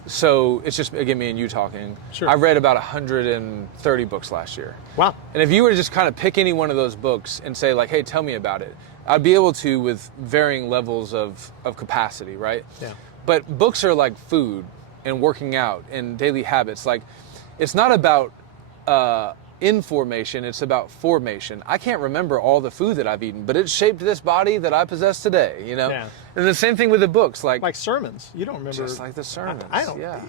So it's just, again, me and you talking. Sure. I read about 130 books last year. Wow. And if you were to just kind of pick any one of those books and say, like, hey, tell me about it, I'd be able to with varying levels of capacity, right? Yeah. But books are like food and working out and daily habits. Like, it's not about information, it's about formation. I can't remember all the food that I've eaten, but it shaped this body that I possess today, Yeah. And the same thing with the books. Like sermons. You don't remember. just like the sermons. I don't. Yeah.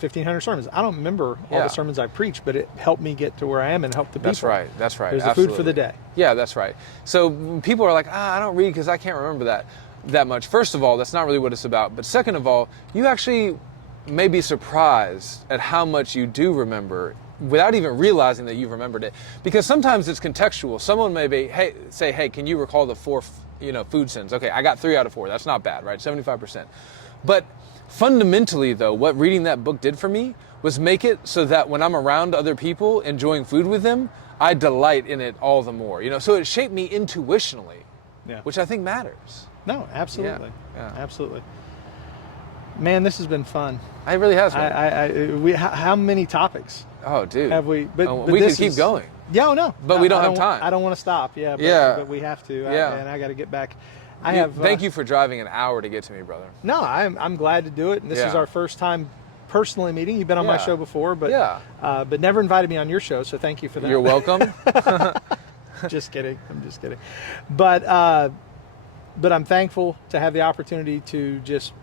1,500 sermons. I don't remember all Yeah. the sermons I preached, but it helped me get to where I am and help the people. That's right. That's right. There's the food for the day. Yeah, that's right. So people are like, I don't read because I can't remember that much. First of all, that's not really what it's about. But second of all, you actually may be surprised at how much you do remember without even realizing that you've remembered it. Because sometimes it's contextual. Someone may say, hey, can you recall the 4 food sins? Okay, I got 3 out of 4. That's not bad, right? 75%. But fundamentally, though, what reading that book did for me was make it so that when I'm around other people enjoying food with them, I delight in it all the more. So it shaped me intuitionally, which I think matters. No, absolutely. Yeah. Absolutely. Man, this has been fun. It really has been. How many topics? Oh, dude. Have we? But we could keep going. Yeah, no. But we don't have time. I don't want to stop. Yeah. But we have to. And I got to get back. Thank you for driving an hour to get to me, brother. No, I'm glad to do it. And this is our first time personally meeting. You've been on my show before, but but never invited me on your show, so thank you for that. You're welcome. Just kidding. I'm just kidding. But I'm thankful to have the opportunity to just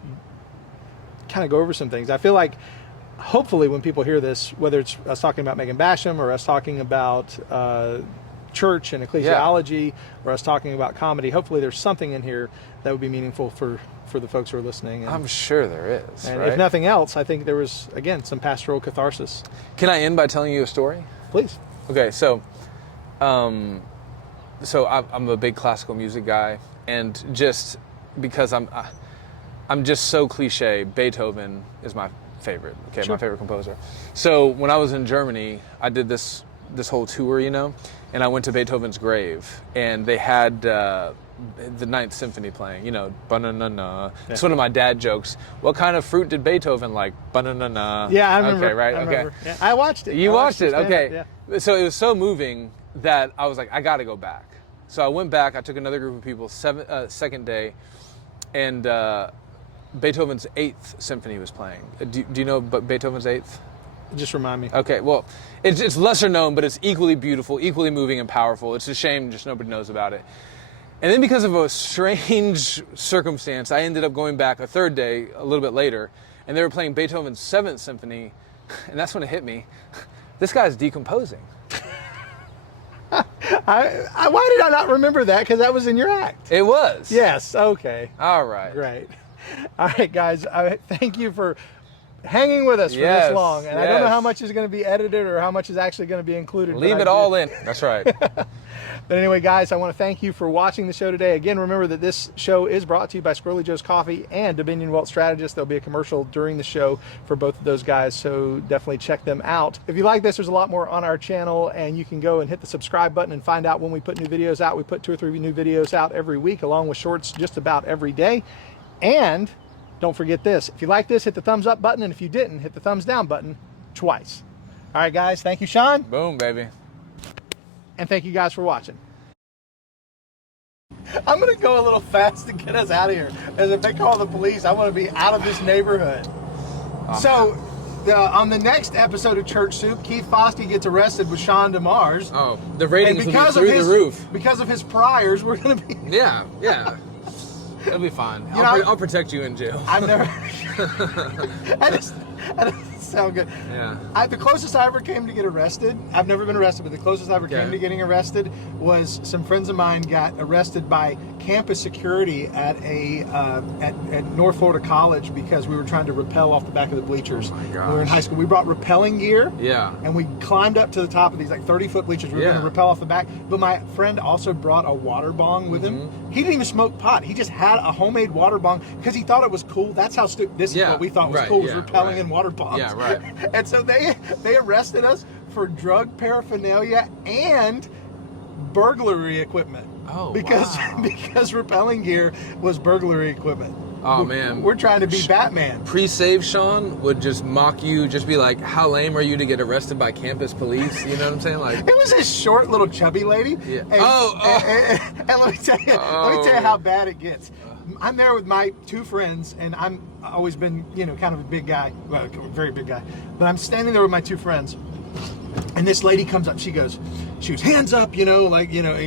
kind of go over some things. I feel like hopefully when people hear this, whether it's us talking about Megan Basham or us talking about church and ecclesiology or us talking about comedy, hopefully there's something in here that would be meaningful for the folks who are listening. And, I'm sure there is. And right? if nothing else, I think there was, again, some pastoral catharsis. Can I end by telling you a story? Please. Okay, so I'm a big classical music guy, and just because I'm just so cliche, Beethoven is my favorite. Okay, Sure. my favorite composer. So when I was in Germany, I did this whole tour, you know, and I went to Beethoven's grave, and they had the Ninth Symphony playing, you know, ba-na-na-na. It's one of my dad jokes. What kind of fruit did Beethoven like? Ba-na-na-na. Yeah, I remember. Okay, right? I okay. remember. Yeah, I watched it. You watched it, stand-up, okay. Yeah. So it was so moving that I was like, I got to go back. So I went back. I took another group of people, second day, and Beethoven's 8th Symphony was playing. Do you know Beethoven's 8th? Just remind me. Okay, well, it's lesser known, but it's equally beautiful, equally moving and powerful. It's a shame just nobody knows about it. And then because of a strange circumstance, I ended up going back a third day, a little bit later, and they were playing Beethoven's 7th Symphony, and that's when it hit me. This guy's decomposing. Why did I not remember that? Because that was in your act. It was. Yes, okay. All right. Great. All right, guys, thank you for hanging with us for this long. And I don't know how much is going to be edited or how much is actually going to be included. Leave it all in. That's right. But anyway, guys, I want to thank you for watching the show today. Again, remember that this show is brought to you by Squirrely Joe's Coffee and Dominion Wealth Strategist. There'll be a commercial during the show for both of those guys, so definitely check them out. If you like this, there's a lot more on our channel, and you can go and hit the subscribe button and find out when we put new videos out. We put 2 or 3 new videos out every week, along with shorts just about every day. And don't forget this. If you like this, hit the thumbs up button, and if you didn't, hit the thumbs down button twice. All right, guys, thank you, Shawn. Boom, baby. And thank you guys for watching. I'm going to go a little fast to get us out of here. As if they call the police, I want to be out of this neighborhood. So, on the next episode of Church Soup, Keith Foskey gets arrested with Shawn DeMars. Oh, the ratings will be because through the roof. Because of his priors, we're going to be... Yeah. It'll be fine. You know, I'll protect you in jail. I've never... that doesn't sound good. Yeah. The closest I ever came to get arrested, I've never been arrested, but the closest I ever came to getting arrested was some friends of mine got arrested by campus security at North Florida College because we were trying to rappel off the back of the bleachers. Oh my We were in gosh. high school. We brought rappelling gear. Yeah. And we climbed up to the top of these like 30-foot bleachers. We were going to rappel off the back. But my friend also brought a water bong with him. He didn't even smoke pot. He just had a homemade water bong because he thought it was cool. That's how this is what we thought was cool, was rappelling in water bongs. Yeah, right. And so they arrested us for drug paraphernalia and burglary equipment. Oh, because wow. because rappelling gear was burglary equipment. Oh, man. We're trying to be Batman. Pre-save Shawn would just mock you, just be like, how lame are you to get arrested by campus police? You know what I'm saying? Like, It was this short little chubby lady. Yeah. And let me tell you how bad it gets. I'm there with my 2 friends, and I'm always been, kind of a big guy, well, a very big guy. But I'm standing there with my 2 friends, and this lady comes up. She goes, hands up,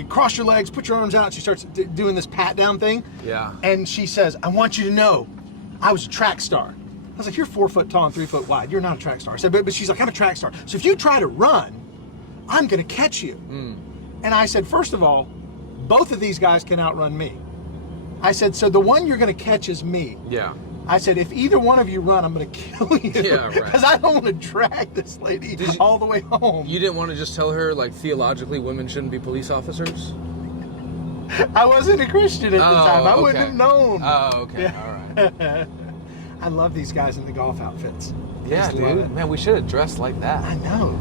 cross your legs, put your arms out. She starts doing this pat down thing. Yeah. And she says, I want you to know, I was a track star. I was like, you're 4 foot tall and 3 foot wide. You're not a track star. I said, but she's like, I'm a track star. So if you try to run, I'm going to catch you. And I said, first of all, both of these guys can outrun me. I said, so the one you're going to catch is me. yeah. I said, if either one of you run, I'm going to kill you. Yeah, right. Because I don't want to drag this lady all the way home. You didn't want to just tell her, like, theologically women shouldn't be police officers? I wasn't a Christian at the time. I wouldn't have known. Oh, okay. All right. I love these guys in the golf outfits. Yeah, Just love dude. it. Man, we should have dressed like that. I know.